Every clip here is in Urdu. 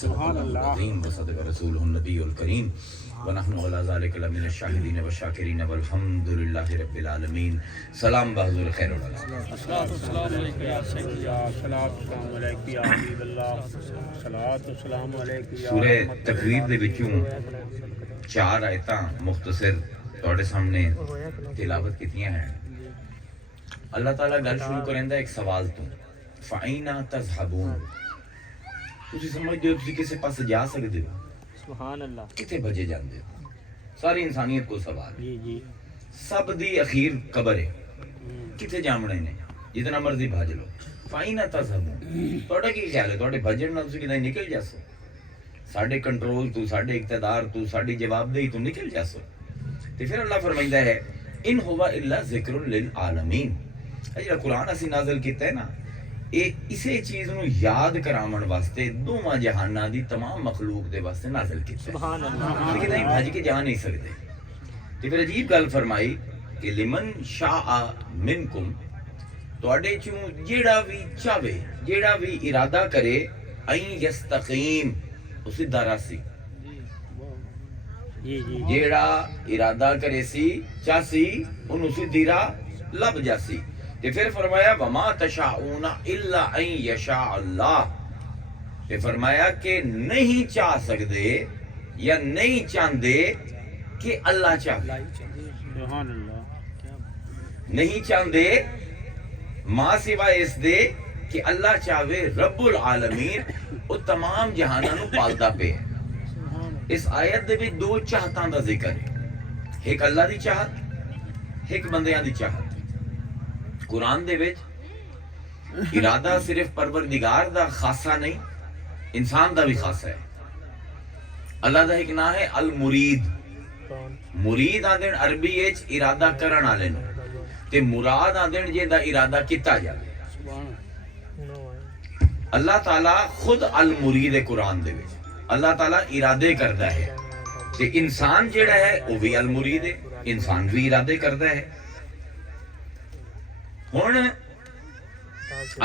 صدق اللہ العظیم وصدق رسولہ النبی الکریم ونحن علی ذلک لمن الشاہدین والشاکرین والحمد للہ رب العالمین. سلام بحضور خیر العالمین. الصلاۃ والسلام علیک یا سیدی یا صلاۃ والسلام علیک یا حبیب اللہ صلاۃ والسلام علیک یا سورہ تکویر دے وچوں 4 آیتاں مختصر تواڈے سامنے تلاوت کیتیاں ہیں. اللہ تعالیٰ گل شروع کریندا ایک سوال تو فَأَيْنَ تَذْهَبُونَ. تسی سمجھدے ہو تسی کسے پاس جا سکدے ہو؟ سبحان اللہ. کتے بھجے جاندے ہو؟ ساری انسانیت کو سوال. جی جی سب دی اخیر قبر ہے. کتے جامنے نے جتنا مرضی بھاج لو. فَأَيْنَ تَذْهَبُونَ. تواڈا کی خیال ہے تواڈے بھجن نال تسی کدے نکل جاسو؟ ساڈے کنٹرول تو، ساڈے اقتدار تو، ساڈی جواب دہی تو نکل جاسو. تے پھر اللہ فرمائندا ہے ان ہوا الا ذکر للعالمین. جڑا قرآن اسی نازل کیتا ہے نا، یہ اسے چیز نو یاد کراون واسطے دوواں جہاناں دی تمام مخلوق دے واسطے نازل کیتا ہے. سبحان اللہ. کہ نہیں بھج کے جا نہیں سکتے. تے پھر عجیب گل فرمائی کہ لمن شاء منکم، تواڈے چوں جیڑا بھی چاہے، جیڑا بھی ارادہ کرے، این یستقیم، او سیدھا راسی. جی جی جیڑا ارادہ کرے سی چاسی انہوں سیدھی راہ لب جاسی. تے پھر فرمایا وما تشاؤون الا ان یشاء اللہ. تے فرمایا کہ نہیں چاہ سکتے یا نہیں چاہتے کہ اللہ چاہے. سبحان اللہ. نہیں چاہتے ماں سوائے اس دے کہ اللہ چاہے. رب العالمین وہ تمام جہاناں نو پالدا پے ہے. اس آیت دے وچ 2 چاہتاں دا ذکر ہے. ایک اللہ دی چاہت، ایک بندیاں دی چاہت. قرآن دے وچ ارادہ صرف پروردگار دا خاصہ نہیں، انسان دا بھی خاصہ ہے. اللہ دا ایک نام ہے المرید. مرید آندن عربی وچ ارادہ کرن والے نوں، تے مراد آندن جے دا ارادہ کیتا جاوے. اللہ تعالیٰ خود المرید ہے. قرآن دے وچ اللہ تعالیٰ ارادے کردا ہے. تے انسان جیڑا ہے وہ بھی المرید ہے، انسان بھی ارادے کردا ہے. ہن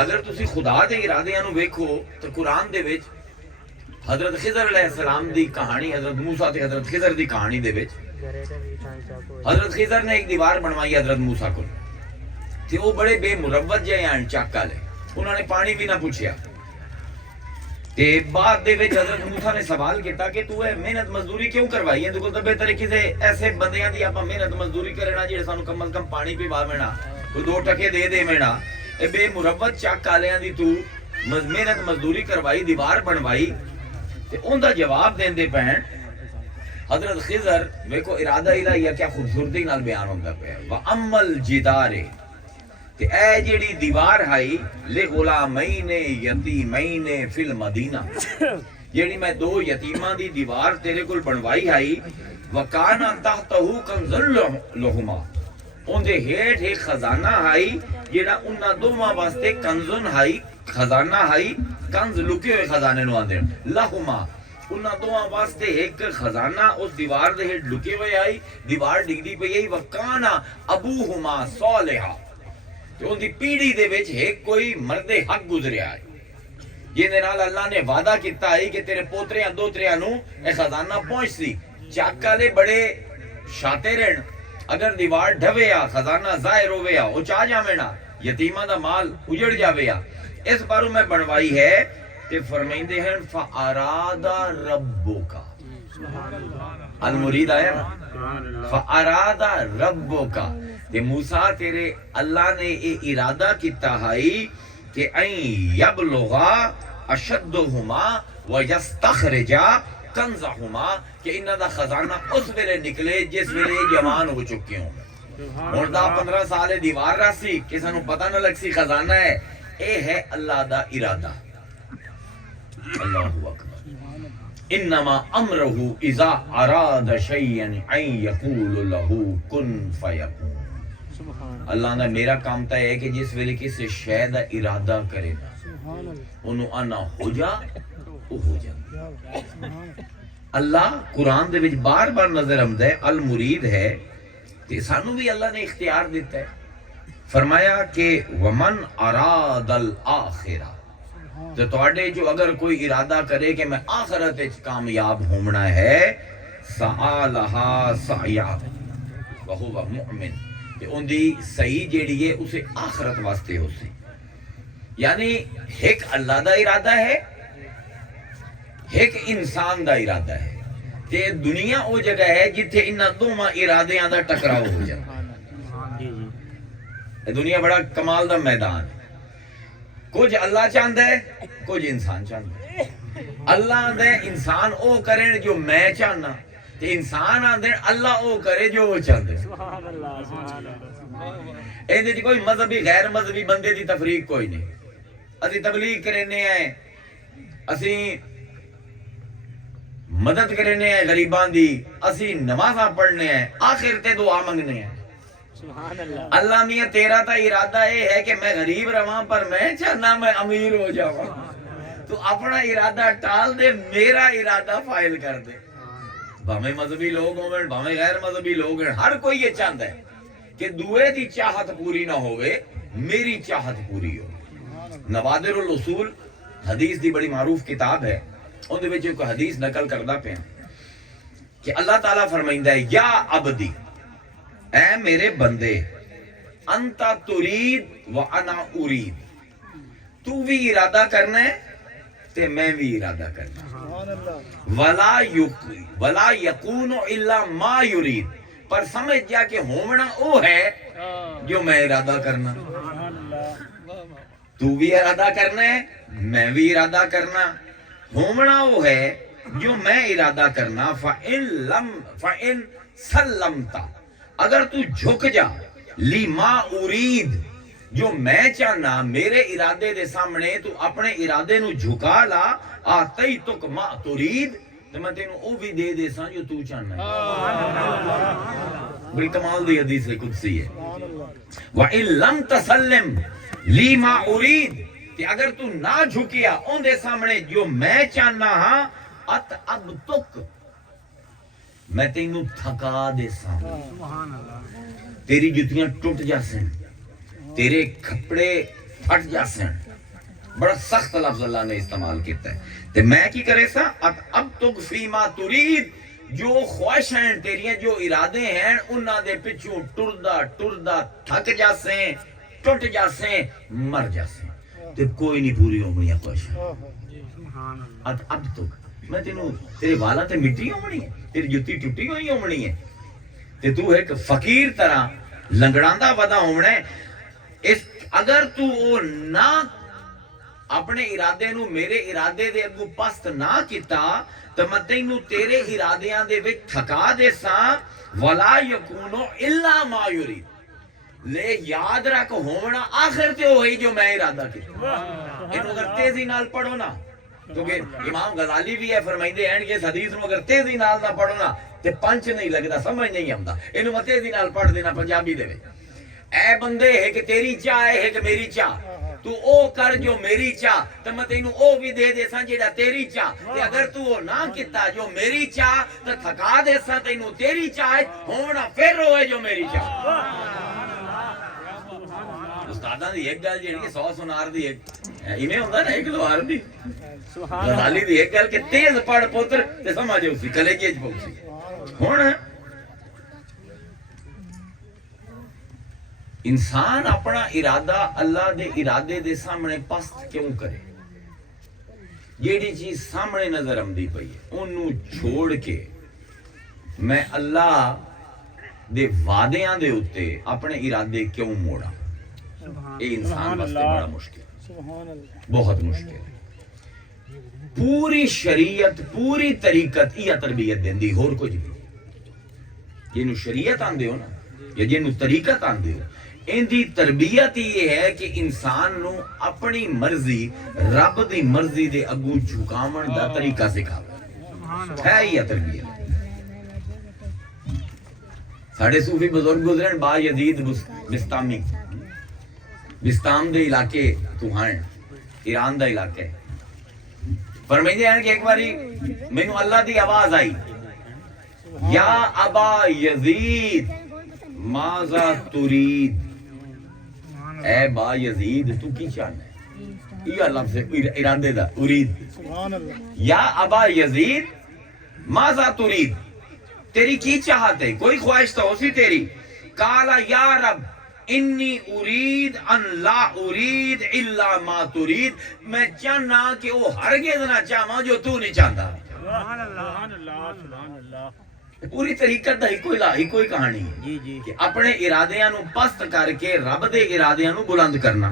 اگر تسی خدا دے ارادیاں نو ویکھو تو قرآن دے وچ حضرت خضر علیہ السلام دی کہانی، حضرت موسیٰ تے حضرت خضر دی کہانی دے وچ حضرت خضر نے ایک دیوار بنوائی حضرت موسیٰ کو، تے وہ بڑے بے مروت جے ہیں چک والے. انہوں نے پانی بھی نہ پوچھیا. تے بعد دے وچ حضرت موسیٰ نے سوال کیتا کہ تو اے محنت مزدوری کیوں کروائی ہے؟ تو کوئی بہتر کسے ایسے بندیاں دی آپاں محنت مزدوری کرنا جڑے سانو کم از کم پانی پیواوینا، کوئی 2 ٹکے دے دیوینا. اے بے مروت چک والیاں دی تو محنت مزدوری کروائی، دیوار بنوائی. تے اون دا جواب دیندے پین حضرت خضر ویکھو ارادہ الہیہ کیا خوبصورتی نال بیان ہوندا پیا. وَأَمَّا الْجِدَارِ، تے اے جیڑی دیوار ہائی لِغُلَامَيْنِ یتیمَيْنِ فِی الْمَدِینَہ، جیڑی میں 2 یتیماں دی دیوار تیرے کول بنوائی ہائی. وَكَانَ تَحْتَهُ كَنْزٌ لَهُمَا، اون دے ہیٹھ ایک خزانہ ہائی جیڑا انہاں دوواں واسطے کنزن ہائی، خزانہ ہائی. کنز لکے ہوئے خزانے نو آندے لہما، انہاں دوواں واسطے ایک خزانہ اس دیوار دے ہیٹھ لکے ہوئے آئی. دیوار ڈگدی پئی آئی. وَكَانَ أَبُوهُمَا صَالِحًا، تے ان دی پیڑھی دے وچ ایک کوئی مرد حق گزریا ہے جن دے نال اللہ نے وعدہ کیتا ہے کہ تیرے پوتریاں دوتریاں نو اے خزانہ پہنچ سی. چک والے بڑے شاطر ہیں، اگر دیوار ڈھویا خزانہ ظاہر ہویا او چا جاوینا، یتیماں دا مال اجڑ جاویا. اس بارو میں بنوائی ہے. تے فرمائندے ہیں فَأَرَادَ رَبُّكَ، المرید آیا نا، فَأَرَادَ رَبُّكَ. تے موسیٰ تیرے اللہ نے اے ارادہ کیتا ہے کہ اَن يَبْلُغَا أَشَدُّهُمَا وَيَسْتَخْرِجَا كَنْزَهُمَا، کہ انہاں دا خزانہ اس ویلے نکلے جس ویلے جوان ہو چکے ہوں. اور 10-15 سال دیوار راسی کسے نوں پتہ نہ لگ سی خزانہ ہے. اے ہے اللہ دا ارادہ. اللہ اکبر. انما امرہ اذا اراد شیئا ان یقول له کن فیکون. اللہ نے میرا کام تا ہے کہ جس ویلے کسی شے دا ارادہ کرے نا انہوں آنا ہو جا وہ ہو جا. اللہ قرآن دے وچ بار بار نظر آمدا ہے المرید ہے. تے سانو بھی اللہ نے اختیار دیتا ہے. فرمایا کہ ومن اراد الآخرہ، تو تواڈے جو اگر کوئی ارادہ کرے کہ میں آخرت وچ کامیاب ہونا ہے سعالہا سعیا وہو مؤمن، کہ ان دی صحیح جیڑی ہے اسے آخرت واسطے ہو سی، یعنی ایک اللہ دا ارادہ ہے ایک انسان دا ارادہ ہے، تے دنیا او جگہ ہے جتھے انہاں دوواں ارادیاں دا ٹکراؤ ہو جائے۔ یہ دنیا بڑا کمال دا میدان ہے، کچھ اللہ چاہتا ہے کچھ انسان چاہتا ہے۔ اللہ دے انسان او کریں جو میں چاہنا، تے انسان آندے اللہ او کرے جو وہ چاہتے ہیں۔ ایندے دی کوئی مذہبی غیر مذہبی بندے دی تفریق کوئی نہیں۔ اسی تبلیغ کرنے ہیں، اسی مدد کرنے ہیں غریبان دی، اسی نمازاں پڑھنے ہیں، آخر تے دعا منگنے ہیں۔ اللہ میاں تیرا تا ارادہ یہ ہے کہ میں غریب رہاں پر میں چاہنا میں امیر ہو جاؤں، تو اپنا ارادہ ٹال دے، میرا ارادہ فائل کر دے۔ بھامے مذہبی لوگ ہوں بھامے غیر مذہبی لوگ ہیں، ہر کوئی یہ چاہتا ہے کہ دوے دی چاہت پوری نہ ہوئے، میری چاہت پوری ہو۔ نوادر الاصول حدیث دی بڑی معروف کتاب ہے، ان دے وچ ایک حدیث نقل کردہ پہ کہ اللہ تعالیٰ فرمائندہ ہے یا عبدی، اے میرے بندے، انتا ترید و انا ارید، تو بھی ارادہ کرنا ہے تے میں بھی ارادہ کرنا ہے، ولا یکون الا ما یرید، پر سمجھ جا کہ ہونا او ہے جو میں ارادہ کرنا، تو بھی ارادہ کرنا ہے میں بھی ارادہ کرنا، ہونا وہ ہے جو میں ارادہ کرنا۔ فَإِن سَلَّمْتَ، اگر تو جھک جا لِمَا أُرِيد، جو میں چاہنا میرے ارادے دے سامنے، تو اپنے ارادے نو جھکا لا، آتَيْتُكَ مَا تُرِيد، تو میں تینوں او بھی دے دے ساں جو تو چاہنا ہے۔ بڑی کمال دی حدیث قدسی ہے۔ وَإِن لَمْ تَسَلِّمْ لِمَا أُرِيد، کہ اگر تو نہ جھکیا ان دے سامنے جو میں چاہنا ہاں، اتعبتک، میں تینوں تھکا دے ساں، تیری جتیاں ٹوٹ جاسیں، تیرے کھپڑے پھٹ جاسیں۔ بڑا سخت لفظ اللہ نے استعمال کیتا ہے، تے میں کی کرے سا اتعبتک فیما ترید، جو خواہش ہیں تیریاں جو ارادے ہیں انہاں دے پچھوں ٹردہ ٹردہ تھک جاسیں، ٹوٹ جاسیں، مر جاسیں، تے کوئی نہیں پوری ہونی ہے خواہش۔ اب تک میں تینوں تیرے والا تے مٹی ہونی ہے، تیری جتی ٹوٹی ہوئی ہونی ہے، تے تو ایک فقیر طرح لنگڑاندہ ودا ہونا ہے۔ اگر تو وہ نہ اپنے ارادے نو میرے ارادے دے اگو پست نہ کیتا، تو میں تینوں تیرے ارادیاں دے وچ تھکا دے ساں، ولا یکونو الا ما یرید، لے یاد رکھ ہونا آخر تے ہوئی جو میں ارادہ کیا۔ انہوں اگر تیزی نال پڑھو نا، کیونکہ امام غزالی بھی ہے فرمائندے ہیں کہ اس حدیث نو اگر تیزی نال نہ پڑھو نا تے پنچ نہیں لگدا، سمجھ نہیں آمدا، انہوں میں تیزی نال پڑھ دینا پنجابی دے وچ۔ اے بندے ہے کہ تیری چاہ ہے کہ میری چاہ، تو او کر جو میری چاہ، تو میں تینوں او بھی دے دے ساں جیڑا تیری چاہ، تے اگر تو او نہ کیتا جو میری چاہ، تو تھکا دے ساں تینوں تیری چاہ ہونا پھر ہوئے جو میری چاہ۔ استاداں دی ایک گل جیڑی 100 سنار دی ایک ایویں ہوندا نا ایک لوہار دی غزالی دی ایک گل کہ تیز پڑھ پتر تے سمجھ اسی کلیجے وچ پہنچی۔ ہن انسان اپنا ارادہ اللہ دے ارادے دے سامنے پست کیوں کرے؟ جیڑی چیز سامنے نظر آمدی پئی ہے انہوں چھوڑ کے میں اللہ دے وعدیاں دے اتے اپنے ارادے کیوں موڑا؟ یہ انسان واسطے بڑا مشکل ہے، بہت مشکل ہے۔ پوری شریعت پوری طریقت یہ تربیت دیندی، اور کچھ بھی جنہوں شریعت آندے ہو نا یا جنہوں طریقت آندے ہو، ان دی تربیت یہ ہے کہ انسان نو اپنی مرضی رب دی مرضی دے اگوں جھکاون دا طریقہ سکھاوے، ہے یہ تربیت۔ ساڑھے صوفی بزرگ گزرن با یزید بستامی، بستام دے علاقے تو ہاں ایران دا علاقہ ہے، فرمائندے ہیں کہ ایک باری میں نو اللہ دی آواز آئی، یا ابا یزید ماذا ترید، اے با یزید تو کی چاہنا ہے؟ یہ لفظ ارادے دا ارید سبحان اللہ یا ابا یزید ماذا ترید تیری کی چاہت ہے کوئی خواہش تو اسی تیری کالا یا رب انی ارید ان لا ارید الا ما ترید میں چاہنا کہ وہ ہرگز نہ چاہواں جو تو نہیں چاہتا سبحان اللہ سبحان اللہ پوری طریقت دا ہی کوئی کہانی ہے جی جی کہ اپنے ارادیاں نو پست کر کے رب دے ارادیاں نو بلند کرنا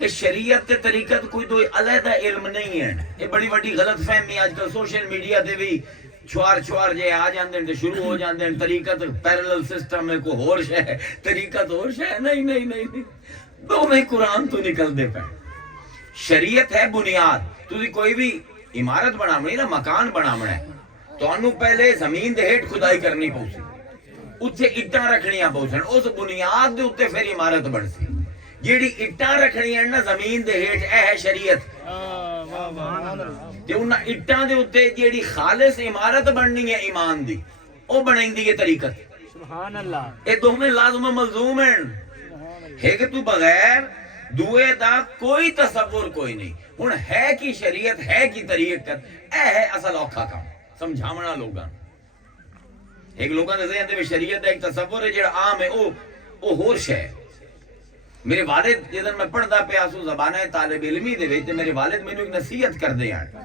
یہ شریعت تے طریقت کوئی دو علیحدہ علم نہیں ہے یہ بڑی بڑی غلط فہمی آج کل سوشل میڈیا تے بھی چھوار جے آ جاندے ہیں شروع ہو جاندے ہیں طریقت پیرلل سسٹم ہے کو ہور شے ہے طریقت ہور شے ہے نہیں دو میں قرآن تو نکل دے پہ شریعت ہے بنیاد تسی کوئی بھی عمارت بناونی نا مکان بناونا ہے تو انو پہلے زمین دے ہیٹ خدائی کرنی پوسی اتھے اٹھاں رکھنیاں پوسن اس بنیاد دے اتھے پھر عمارت بن سی جیڑی اٹھاں رکھنیاں نا زمین دے ہیٹ اے ہے شریعت تے انہاں اٹھاں دے اتھے جیڑی خالص عمارت بننی ہے ایمان دی او بنائیں دی یہ طریقت سبحان اللہ اے دو میں لازم و ملزوم ہیں ہے کہ تو بغیر دوئے دا کوئی تصور کوئی نہیں ہن ہے کی شریعت ہے کی طریقت اے ہے اصل اوکھا کام سمجھاونا لوگاں ایک لوگاں دے ذہن دے شریعت دا ایک تصور ہے جڑا عام ہے او ہور شے ہے میرے والد جدن میں پڑھدا پیا سو زبانہ طالب علمی دے وچ تے میرے والد مینوں ایک نصیحت کردے ہیں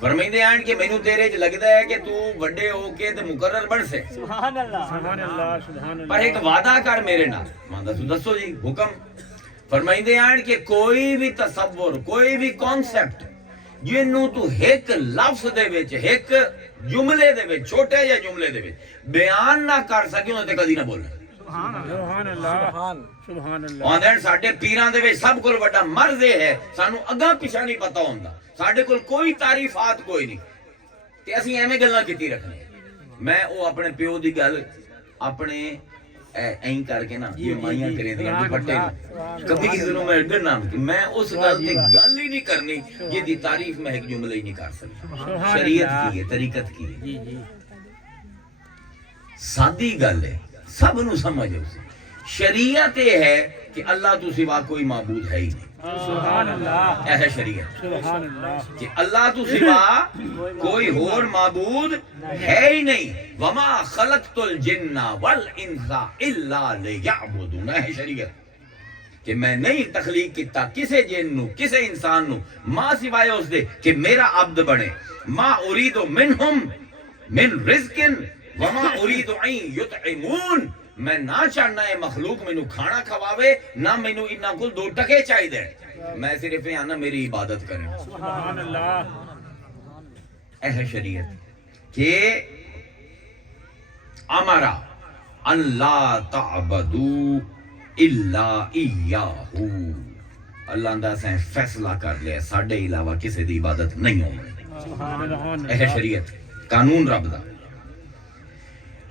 فرمائندے ہیں کہ مینوں تیرے وچ لگدا ہے کہ تو بڑے ہو کے تے مقرر بن سے سبحان اللہ سبحان اللہ سبحان اللہ پر ایک وعدہ کر میرے نال میں دسو جی حکم فرمائندے ہیں کہ کوئی بھی تصور کوئی بھی کانسیپٹ جنوں تو ایک لفظ دے وچ ایک جملے دے وچ چھوٹے یا جملے دے وچ بیان نہ کر سکے تے کدی نہ بولے سبحان اللہ سبحان اللہ آندھن ساڈے پیراں دے وچ سب کول بڑا مرض ہے سانو اگاں پیچھے نہیں پتہ ہوندا ساڈے کول کوئی تعریفات کوئی نہیں تے اسی ایویں گلاں کیتی رکھنے میں او اپنے پیو دی گل اپنے این کر کے نا یہ مائیاں کریں دیاں دوپٹے کبھی کسی نوں میں گنا میں اس گل تے گل ہی نہیں کرنی جے دی تعریف میں ایک جملہ ہی نہیں کر سکتا شریعت کی ہے طریقت کی ہے جی جی سادی گل ہے سب نو سمجھ ہو شریعت یہ ہے کہ اللہ تو سوا کوئی معبود ہے ہی نہیں سبحان اللہ یہ ہے شریعت سبحان اللہ کہ اللہ تو سوا کوئی اور معبود ہے ہی نہیں وما خلقت الجن والانس الا لیعبدون یہ ہے شریعت کہ میں نہیں تخلیق کیتا کسے جن نو کسے انسان نو ما سوائے اس دے کہ میرا عبد بنے ما اريد منهم من رزق وما اريد ان يطعمون میں نہ چاہنا ہے مخلوق مینوں کھانا کھواوے نہ مینوں انہاں کول دو ٹکے چاہی دے میں صرف آنا میری عبادت کریں سبحان اللہ اے ہے شریعت کہ امرا ان لا تعبدوا الا ایاہ اللہ دا سے فیصلہ کر لیا ساڈے علاوہ کسی دی عبادت نہیں ہونی سبحان اللہ اے ہے شریعت قانون رب دا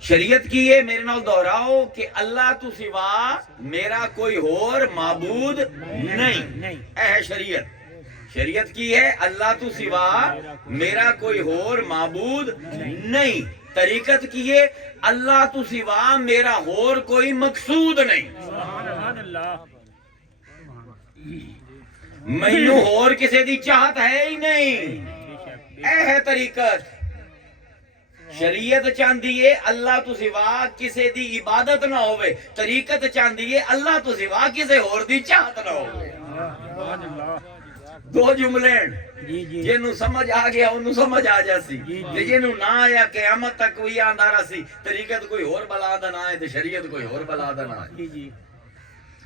شریعت کی ہے میرے نال دہراؤ کہ اللہ تو سوا میرا کوئی اور معبود نہیں اے ہے شریعت شریعت کی ہے اللہ تو سوا میرا کوئی اور معبود نہیں طریقت کی ہے اللہ تو سوا میرا اور کوئی مقصود نہیں سبحان اللہ مینوں اور کسی دی چاہت ہے ہی نہیں اے ہے طریقت شریعت چاندی ہے اللہ تو سوا کسی دی عبادت نہ ہوئے طریقت چاندی ہے اللہ تو سوا کسی اور دی چاہت نہ ہوئے سبحان اللہ دو جملے جی جی جنوں سمجھ آ گیا انہوں سمجھ آ جاسی جنوں نہ آیا قیامت تک کوئی آندہ رہا طریقت کوئی اور بلا دا نہ ہے شریعت کوئی اور بلا دا نہ ہے جی جی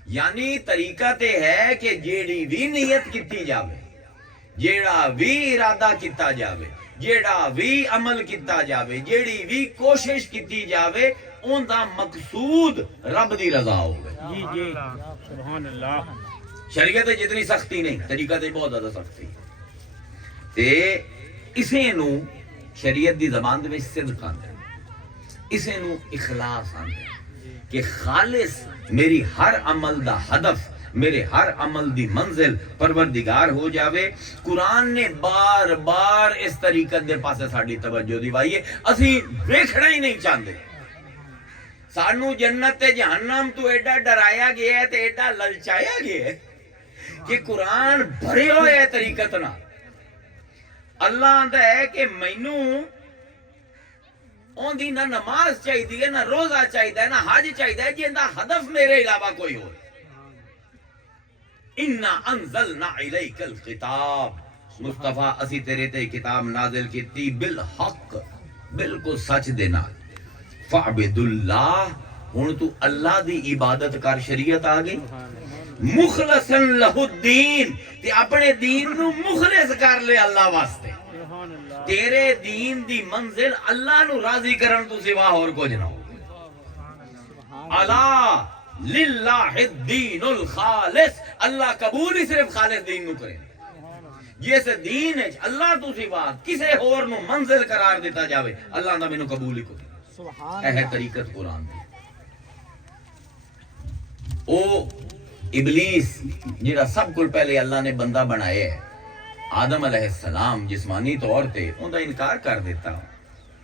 یعنی طریقت ہے کہ جیڑی بھی نیت کیتی جاوے جیڑا بھی ارادہ کیتا جاوے جیڑا بھی عمل کیتا جاوے جیڑی بھی کوشش کیتی جاوے ان دا مقصود رب دی رضا ہوگی جی جی سبحان اللہ شریعت جتنی سختی نہیں طریقت بہت زیادہ سختی تے اسے نو شریعت دی زبان دے وچ صدق آندا اسے نو اخلاص آندا کہ خالص میری ہر عمل دا ہدف میرے ہر عمل دی منزل پروردگار ہو جاوے قرآن نے بار بار اس طریقت دے پاسے ساڑی توجہ دیوائی ہے اسی دیکھنا ہی نہیں چاہتے سانو جنت تے جہنم تو ایڈا ڈرایا گیا ہے تے ایڈا للچایا گیا ہے کہ قرآن بھرے ہوئے ہے طریقت نہ. اللہ آندا ہے کہ مینوں اون دی نہ نماز چاہیے نہ روزہ چاہیے نہ حج چاہیے جندا ہدف میرے علاوہ کوئی ہو. انا انزلنا الیک الکتاب مصطفیٰ اسی تیرے تے کتاب نازل کیتی بالحق بالکل سچ دے نال. فعبد اللہ ہن تو اللہ دی عبادت کر. شریعت آ گئی مخلصا لہ الدین تے اپنے دین نو مخلص کر لے اللہ واسطے. تیرے دین دی منزل اللہ نو راضی کرن تو سوا اور کچھ نہ ہو. الا للہ الدین الخالص اللہ قبول ہی صرف خالص دین نو کرے. جس دین ہے اللہ تو سوا کسے اور نو منزل قرار دیتا جاوے اللہ دا مینوں قبول ہی کوئی. اے ہے طریقت قرآن دی. او ابلیس جڑا سب کو پہلے اللہ نے بندہ بنایا ہے آدم علیہ السلام جسمانی طور تے اوندا انکار کر دیتا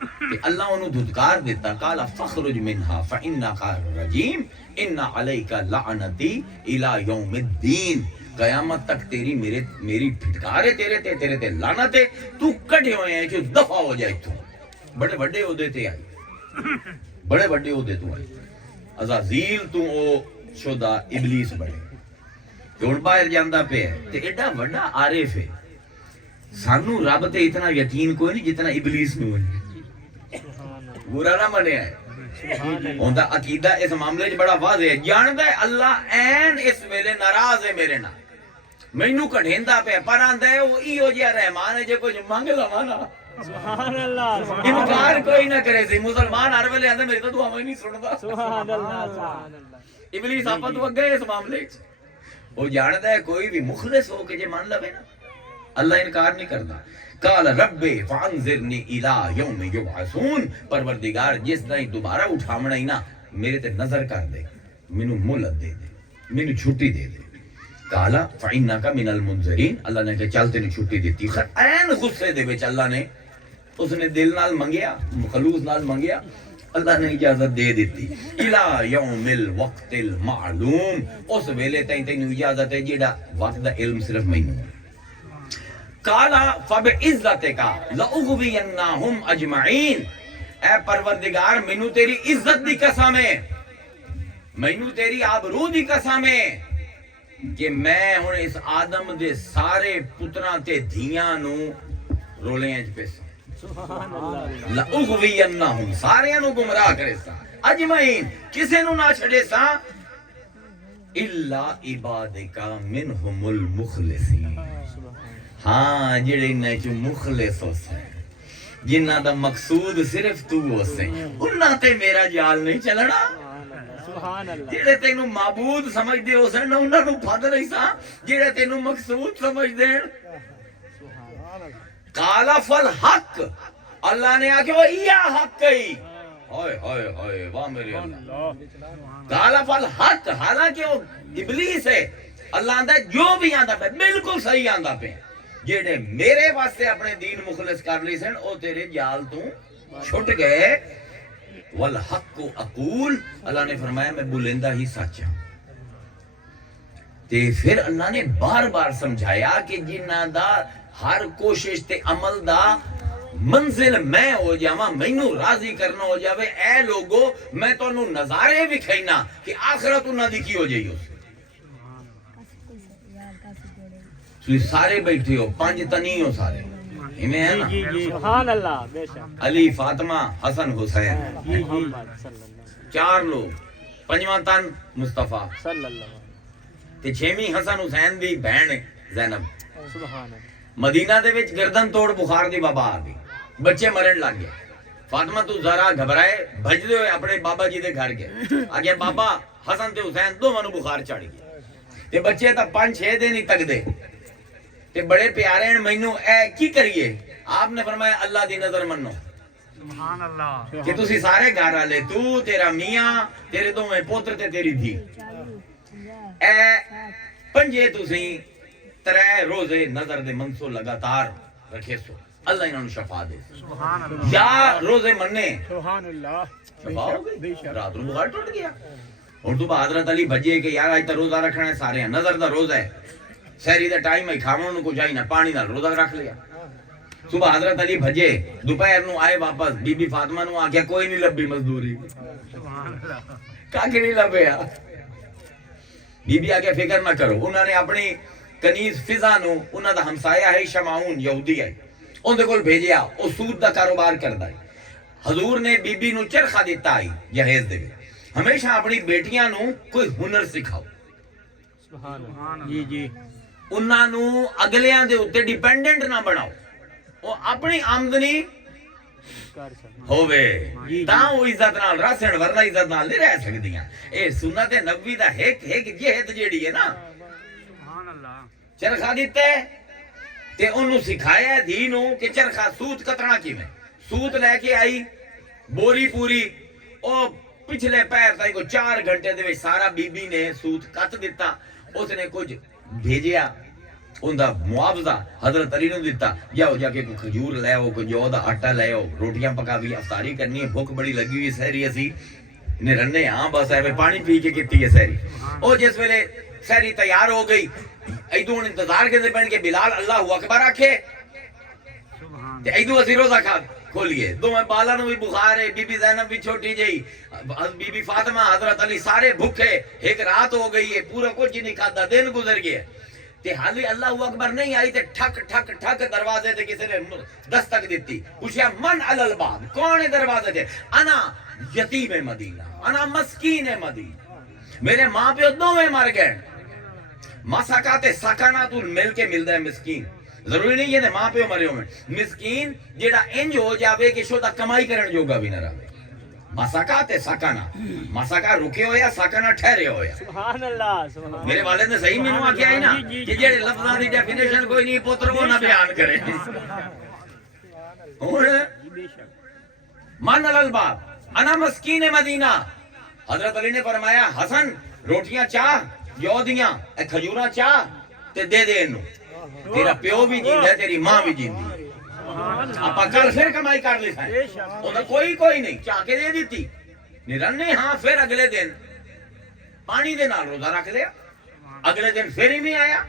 کہ اللہ انہوں دھتکار دیتا. قال فخرج منها فإنك رجیم ان علیک لعنتی الی یوم الدین. قیامت تک تیری میری پھٹکار ہے تیرے تے لعنت ہے. تو کڈے ہوئے ہیں کہ دفع ہو جائے. تو بڑے بڑے عہدے تے آئی بڑے بڑے عہدے تو آئی. عزازیل تو او شدہ ابلیس بڑے تے ہن باہر جاندا پیا تے ایڈا بڑا عارف ہے. سانو رب تے اتنا یقین کوئی نہیں جتنا ابلیس نو ہے. برا نہ منیا ہے. اوندا عقیدہ اس معاملے وچ بڑا واضح ہے. جاندا ہے اللہ این اس ویلے ناراض ہے میرے نال. مینوں کڈھیندا پیا پر آندا ہے او ایو جہا رحمان ہے جے کچھ منگ لواں نا. سبحان اللہ. انکار کوئی نہ کرے. سی مسلمان ہر ویلے آندا میری تو دعا نہیں سندا. سبحان اللہ سبحان اللہ. ابلیس آپا تو اگے اس معاملے وچ او جاندا ہے کوئی بھی مخلص ہو کے جے مان لوے نا اللہ انکار نہیں کرتا. قال رب فانظرنی الی یوم یبعثون. پروردگار جس دن دوبارہ اٹھاونا ہی نا میرے تے نظر کر دے مینوں مہلت دے دے مینوں چھٹی دے دے. قال فانک من المنذرین. اللہ نے کہ چل تینوں چھٹی دیتی. این غصے دے وچ اللہ نے اس نے دل نال منگیا خلوص نال منگیا اللہ نے اجازت دے دیتی. الی یوم الوقت المعلوم. اس ویلے تائیں تینوں اجازت ہے جیڑا وقت دا علم صرف مینوں ہے. قالا فبعزتک لأغوینہم اجمعین. اے پروردگار مینوں تیری عزت دی قسم ہے مینوں تیری آبرو دی قسم ہے کہ میں ہن اس آدم دے سارے پتراں تے دھیاں نو رولے وچ پیساں. سبحان اللہ. لأغوینہم ساریاں نو گمراہ کرے سا اجمعین کسے نو نہ چھڑے سا الا عبادک منہم المخلصین. ہاں جڑے انہاں چ مخلص ہو سن جنہاں دا مقصود صرف تو ہو سن انہاں تے میرا جال نہیں چلنا. سبحان اللہ. جڑے تینوں معبود سمجھدے ہو سن انہاں نو پھد نہیں سا جڑے تینوں مقصود سمجھ دین. سبحان اللہ. قال فالحق. اللہ نے آکھیا وہ یا حق ہے. ہائے ہائے ہائے واہ میرے اللہ. قال فالحق. حالانکہ وہ ابلیس ہے اللہ آندا جو بھی آندا پہ بالکل صحیح آندا پہ. جڑے میرے واسطے اپنے دین مخلص کر لی سن او تیرے جال تو چھٹ گئے. والحق اقول. اللہ نے فرمایا میں بلندہ ہی سچ ہوں. تے پھر اللہ نے بار بار سمجھایا کہ جنہاں دا ہر کوشش تے عمل دا منزل میں ہو جاواں مینوں راضی کرنا ہو جاوے اے لوگو میں تانوں نظارے وکھائینا کہ آخرت انہاں دی کی ہو جائے گی. تسی سارے بیٹھے ہو پانچ تنی ہو سارے ایویں ہے نا. سبحان اللہ. بے شک. علی فاطمہ حسن حسین چار لوگ. پنجواں تن مصطفیٰ صلی اللہ. تے چھویں حسن حسین دی بہن زینب. سبحان اللہ. مدینہ دے وچ گردن توڑ بخار دی وبا آ گئی. بچے مرن لگ گئے. فاطمہ تو ذرا گھبرائے بھجدے ہوئے اپنے بابا جی دے گھر گئے. آگے بابا حسن تے حسین دونوں نوں بخار چڑھ گیا تے بچے تا 5-6 دن ہی تک دے تے بڑے پیارے ہیں مینوں اے کی کریے. آپ نے فرمایا اللہ دی نظر منو. سبحان اللہ. کہ تسی سارے گھر والے تو تیرا میاں تیرے دوویں پوتر تے تیری دھی اے پنجے تسی 3 روزے نظر دے منسو لگاتار رکھے سو اللہ انہاں نوں شفا دے. سبحان اللہ. یا روزے مننے سبحان اللہ. شفا ہو گئی. رات نوں بخار ٹوٹ گیا. اور تو حضرت علی بھجے کہ یار آج تا روزہ رکھنا ہے سارے نظر دا روزہ ہے سحری دا ٹائم ہے کھاون نو کچھ آئی نہ پانی نال روزہ رکھ لیا صبح حضرت علی بھجے دوپہر نو آئے واپس بی بی فاطمہ نو آکھیا کوئی نہیں لبھی مزدوری کاکے نہیں لبیا بی بی آگے فکر نہ کرو انہوں نے اپنی کنیز فضا نو انہوں دا ہمسایا ہے شمعون یہودی ہے ان دے کول بھیجیا او سود دا کاروبار کردا ہے حضور نے بی بی نو چرخا دیتا ہے جہیز دے ہمیشہ اپنی بیٹیاں نو کوئی ہنر سکھاؤ جی جی انہاں نو اگلیاں دے اوتے ڈیپینڈنٹ نہ بناؤ او اپنی آمدنی ہووے تاں او عزت نال رسن ورنہ عزت نال نہیں رہ سکدیاں اے سنت نبوی دا ایک جہت جیڑی ہے نا چرخا دیتے تے انہوں سکھایا ہے دھی نو کہ چرخا سوت کتنا کیویں سوت لے کے آئی بوری پوری او پچھلے پیر تائیں کو 4 گھنٹے دے سارا بی بی نے سوت کت دیتا اس نے کچھ بھیجیا ان دا معاوضہ حضرت علی نے دیتا جاؤ جا کے کوئی کھجور لے آؤ کوئی جو دا آٹا لے آؤ روٹیاں پکا بھی افطاری کرنی ہے بھوک بڑی لگی ہوئی سحری اسی نے رنے ہاں بس ہے پانی پی کے کیتی ہے سحری او جس ویلے سحری تیار ہو گئی ایدو انتظار کے دے بن کے بلال اللہ اکبر آکھے تے ایدو اسی روزہ کھولیے دو میں بالا نو بھی بخار ہے بی بی زینب بھی چھوٹی جئی بی بی فاطمہ حضرت علی سارے بھوکے ایک رات ہو گئی ہے پورا کچھ نہیں کھاتا دن گزر گیا تے حالی اللہ اکبر نہیں آئی تے ٹھک ٹھک ٹھک دروازے تے کسی نے دستک دیتی پوچھا من علی الباب کون ہے دروازے تے انا یتیم مدینہ انا مسکین مدینہ میرے ماں پہ دوویں مر گئے مساکاتے سکانات مل کے ملدا ہے مسکین ضروری نہیں ہے ماں پہ مرے ہوئے مسکین جیڑا انج ہو جاوے کہ شودا کمائی کرن جوگا بھی نہ رہے مساکاتے سکانا مساکا رکے ہویا سکانا ٹھہرے ہویا سبحان اللہ سبحان اللہ میرے والد نے صحیح مینوں آکھیا ہے نا کہ جڑے لفظاں دی ڈیفینیشن کوئی نہیں پتر کو نہ بیان کرے اور من الباب انا مسکین مدینہ حضرت علی نے فرمایا حسن روٹیاں چاہ جو دیاں اے کھجوراں چاہ تے دے دے انہوں تیرا پیو بھی جیندہ ہے تیری ماں بھی جیندی ہے آپ کل پھر کمائی کر لی سائیں انہوں کوئی نہیں چاہ کے دے دیتی نرنے ہاں پھر اگلے دن پانی دے نال روزہ رکھ لیا اگلے دن پھر ہی میں آیا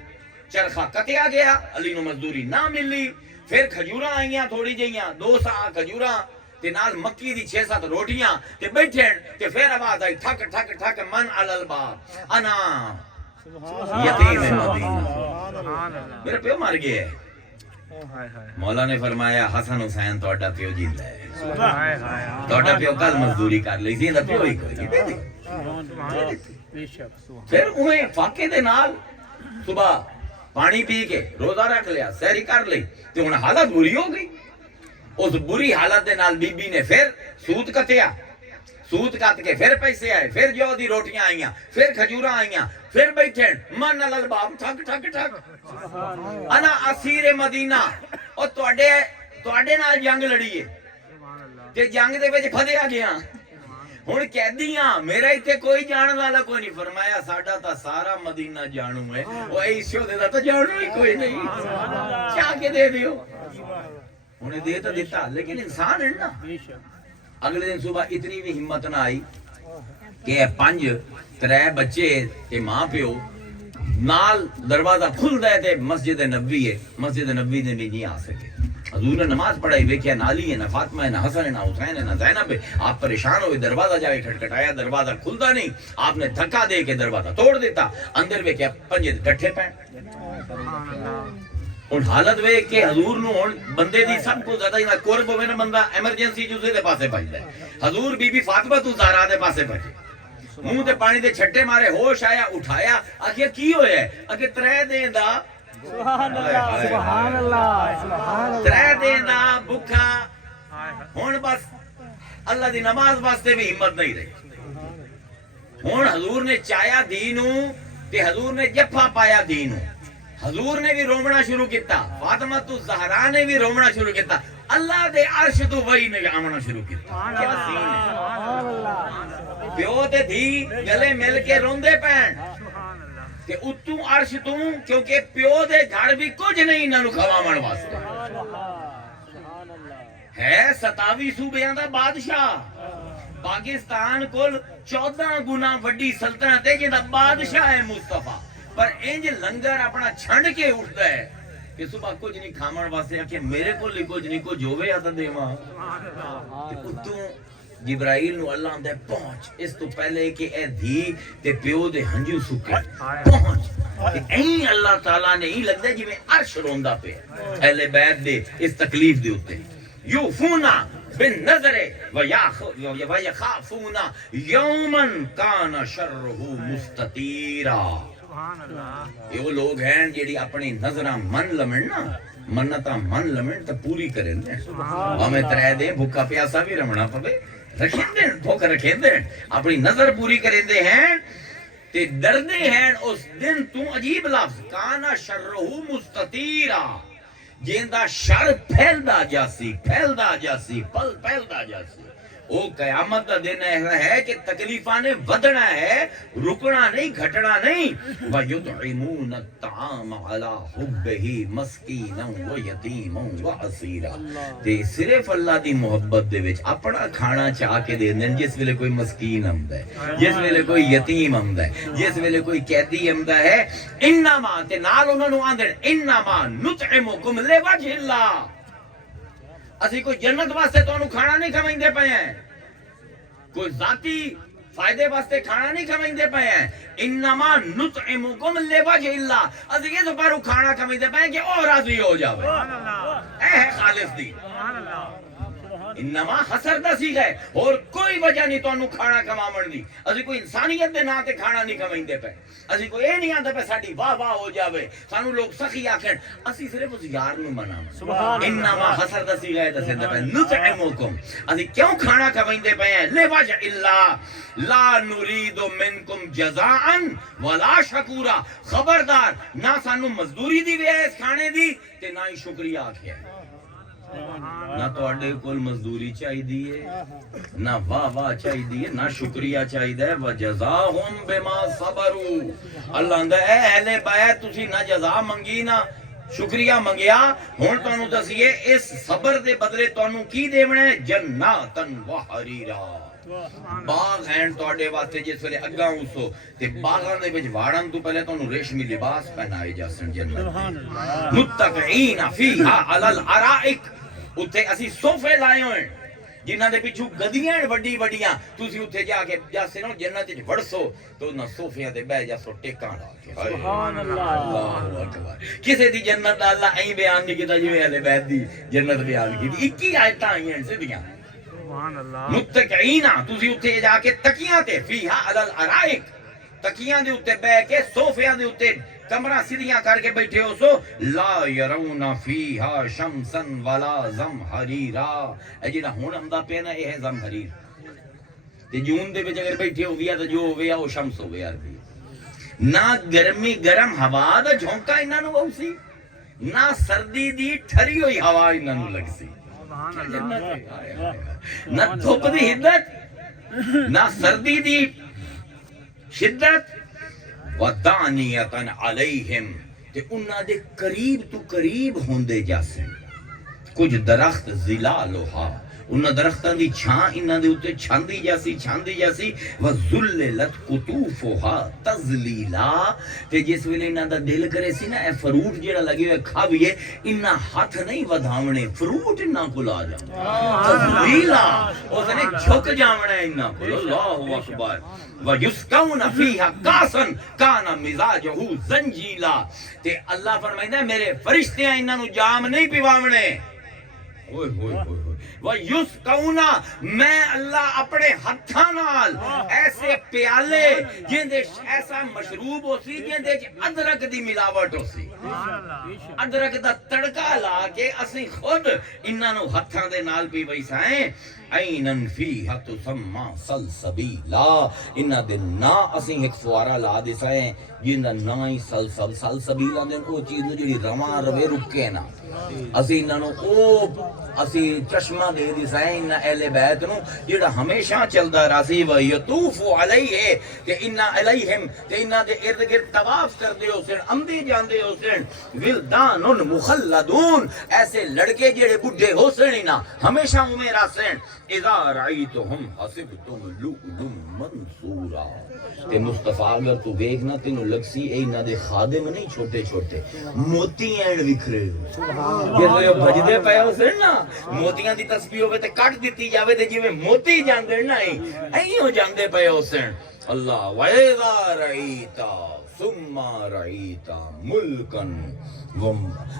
چرخا کتیا گیا علی نو مزدوری نہ ملی پھر کھجوراں آئیاں تھوڑی جئیاں 2 سا کھجوراں تے نال مکی دی 6-7 روٹیاں تے بیٹھن تے پھر آواز آئی ٹھک ٹھک ٹھک من علی الباب انا یتیم مدینہ میرے پیو مر گئے مولا نے فرمایا حسن حسین توڑا پیو جیندہ ہے توڑا پیو کل مزدوری کر لی سی اندھا پیو ہی کوئی پھر انہیں فاقے دے نال صبح پانی پی کے روزہ رکھ لیا سحری کر لی تو انہیں حالت بری ہو گئی اس بری حالت دے نال بی بی نے پھر سود کتیا سود کت کے پھر پیسے آئے پھر جو دی روٹیاں آئیاں پھر کھجوراں آئیاں پھر بیٹھیں من الباب ٹھک ٹھک ٹھک انا اسیر مدینہ اور توڑے نال جنگ لڑیے تے جنگ دے وچ پھدیا گیا ہن قیدیاں میرا ایتھے کوئی جان والا کوئی نہیں فرمایا ساڈا تا سارا مدینہ جانو ہے او ایشو دے دا تو جانو ہی کوئی نہیں چاہ کے دے دیو انہیں دے تو دیتا لیکن انسان ہے نا اگلے دن صبح اتنی بھی ہمت نہ آئی کہ 5 بچے تے ماں پیو نال دروازہ کھل دے تے مسجد نبوی ہے مسجد نبوی نے بھی نہیں آ سکے حضور نے نماز پڑھائی ویکھیا نہ علی ہے نہ فاطمہ ہے نہ حسن ہے نہ حسین ہے نہ زینب ہے آپ پریشان ہوئے دروازہ جائے کھٹکھٹایا دروازہ کھلتا نہیں آپ نے دھکا دے کے دروازہ توڑ دیتا اندر ویکھیا 5 کٹھے پین ہن حالت ویکھ کے حضور نو ہن بندے دی سب کو زیادہ نہ قرب ہوے نہ بندہ ایمرجنسی جو دے پاسے بھجدا ہے حضور بی بی فاطمہ تو زہرا دے پاسے بھجے منہ تے پانی دے چھٹے مارے ہوش آیا اٹھایا آکھیا کی ہویا ہے اگے 3 دن دا سبحان اللہ سبحان اللہ سبحان اللہ 3 دن دا بھوکا ہن بس اللہ دی نماز واسطے بھی ہمت نہیں رہی ہن حضور نے چایا دینو تے حضور نے جفا پایا دینو حضور نے بھی رومنا شروع کیتا فاطمہ تو زہرا نے بھی رومنا شروع کیتا اللہ دے عرش تو وہی نے آمنا شروع کیتا کیا سین ہے پیو تے دھی گلے مل کے روندے پین کہ اتوں عرش تو کیونکہ پیو دے گھر بھی کچھ نہیں انہاں نو کھواون واسطے ہے 27 صوبیاں دا بادشاہ پاکستان کول 14 گنا وڈی سلطنت ہے جہاں بادشاہ ہے مصطفیٰ پر انج لنگر اپنا چھنڈ کے اٹھتا ہے کہ صبح کچھ نہیں کھامن واسطے کہ میرے کو کچھ نہیں کچھ ہوے تا دیواں تے اتوں جبرائیل نو اللہ آندا ہے پہنچ اس تو پہلے کہ اے دھی تے پیو دے ہنجو سکے پہنچ این اللہ تعالیٰ نے ہی لگدا ہے جویں عرش روندا پیا اہل بیت دے اس تکلیف دے اوتے یوفونا بالنظر ویخافون یوما کان شرہ مستطیرا یہ وہ لوگ ہیں جیڑی اپنی نظراں من لمن نا منتاں من لمن تے پوری کریں دے ہمیں ترے دے بھوکا پیاسا بھی رمنا پوے رکھیں دے بھوک رکھیں دے اپنی نظر پوری کریں دے ہیں تے ڈردے ہیں اس دن تو عجیب لفظ کانا شرہ مستطیرا جیندہ شر پھیلدا جاسی پھیلدا جاسی پھیلدا جاسی وہ قیامت دا دن ہے کہ تکلیفاں نے ودنا ہے رکنا نہیں گھٹنا نہیں وَيُطْعِمُونَ الطَّعَامَ عَلَىٰ حُبِّهِ مَسْكِينًا وَيَتِيمًا وَأَسِيرًا تے صرف اللہ دی محبت دے وچ اپنا کھانا چاہ کے دے دین جس ویلے کوئی مسکین آمدا ہے جس ویلے کوئی یتیم آمدا ہے جس ویلے کوئی قیدی آمدا ہے انما تے نال انہاں نوں آندے انما نطعمکم لوجہ اللہ اسی کوئی جنت واسطے تو انہوں کھانا نہیں کھوائیں دے پئے ہیں کوئی ذاتی فائدے واسطے کھانا نہیں کھوائیں دے پئے ہیں انما نطعمکم لوجہ اللہ اسی یہ تو پارو کھانا کھوائیں دے پئے ہیں کہ اور راضی ہو جاوے اے ہے خالص دی انما حسر دا سی گئے اور کوئی وجہ نہیں تو انہوں کھانا کھوامن دی اسی کوئی انسانیت دے ناتے کھانا نہیں کھوائیں دے پئے اسی کوئی اے نہیں آندے پہ ساڑی واہ واہ ہو جاوے سانو لوگ سخی آکھیں اسی صرف اس یار نو منام انما حسر دا سی گئے دسے دے پہ نطعمکم اسی کیوں کھانا کھوائیں دے پئے ہیں لوجہ اللہ لا نرید منکم جزاء ولا شکورا خبردار نہ سانو مزدوری دی وے اس کھانے دی تے نہ ہی شکریہ آکھے نہ تو اڈے کول مزدوری چاہی دیئے نہ واہ واہ چاہی دیئے نہ شکریہ چاہی دے وَجَزَاهُمْ بِمَا صَبَرُوا اللہ اندہ اے اہل بیت تسی نہ جزا منگی نہ شکریہ منگیا ہون تو انہوں دسیے اس صبر دے بدلے تو انہوں کی دیونے جناتن وحریرا باغ ہیں تو اڈے واسطے جس ویلے اگاں اسو تے باغاں دے وچ واڑن تو پہلے تو انہوں ریشمی لباس پہنائے جا سن جنت متقعین فیہا علی الارائک اتھے اسی صوفے لائے ہوئے جنہ دے پیچھو گدیاں وڈی وڈیاں تسی اتھے جا کے جاسے نو جنت وچ وڑسو تو نہ صوفیاں تے بہ جاسو ٹیکاں لا کے سبحان اللہ اللہ اکبر کسے دی جنت دا اللہ این بیان نہیں کیتا جو اہل بیت دی جنت بیان کیتی 21 آیتاں آئیں ہیں سیدھیاں سبحان اللہ متقعین تسی اتھے جا کے تکیاں تے فیہا علی الارائک تکیاں دے اوتے بیٹھ کے صوفیاں دے اوتے کمرہ سیدھیاں کر کے بیٹھے ہو سو لا یرون فیہا شمسا ولا زمہریرا اے جنہ ہون امدہ پینا اے ہے زمہریر تے جون دے بچ اگر بیٹھے ہو گیا تو جو ہو گیا وہ شمس ہو گیا عربی نہ گرمی گرم ہوا دا جھونکا انہاں نو اوسی نہ سردی دی ٹھری ہوئی ہوا انہاں نو لگ سی نہ دھوپ دی حدت نہ سردی دی شدت وَدَانِيَةً عَلَيْهِمْ تے انہاں دے قریب تو قریب ہوندے جاسے کچھ درخت ظلالوہا انہاں درختاں دی چھاں انہاں دے اوتے چھاندی جاسی وَذُلِّلَتْ قُطُوفُهَا تَذْلِيلًا تے جس ویلے انہاں دا دل کرے سی نا اے فروٹ جڑا لگے ہوئے کھاویے انہاں ہاتھ نہیں ودھاونے فروٹ انہاں کو لا جاؤں تذلیلا اس نے جھک جاونا ہے انہاں کو اللہ اکبر وَيُسْقَوْنَ فِيهَا كَأْسًا كَانَ مِزَاجُهُ زَنْجِيلًا تے اللہ فرمائندا ہے میرے فرشتے انہاں نو جام نہیں پیواونے اوئے ہوئے ہوئے وَيُسْقَوْنَ میں اللہ اپنے ہتھاں نال ایسے پیالے جندے ایسا مشروب ہو سی جندے ادرک دی ملاوٹ ہو سی ادرک دا تڑکا لا کے اسی خود انہاں نو ہتھاں دے نال پی ویسائیں عینن فیہا تسمى سلسبیلا انہاں دے نا اسی ایک فوارا لا دیسائیں جندہ نا ہی سلسبیلا دے او چیز نو جڑی رواں روے رکے نا اسی انہاں نو او اسی چشمہ دے دسائیں انہا اہل بیت نو جڑا ہمیشہ چلدا راسی و یطوفو علیہ کہ انہا علیہم کہ انہا دے ارد گرد طواف کر دے ہو سن امدی جان دے ہو سن ولدان مخلدون ایسے لڑکے جڑے بڈھے ہو سن انہا ہمیشہ ہمیں راسن اذا رعیتهم حسبتم لؤلؤ منصورا تے مصطفیٰ اگر تو دیکھنا تینوں لگسی اے انہاں دے خادم نہیں چھوٹے چھوٹے موتی این وکھرے جے بھجدے پے ہو سن نا موتیاں دی تسبیح ہوے تے کٹ دتی جاوے تے جویں موتی جاندے نا ایں ہو جاندے پے ہو سن اللہ وَإِذَا رَأَيْتَ ثُمَّ رَأَيْتَ مُلْكًا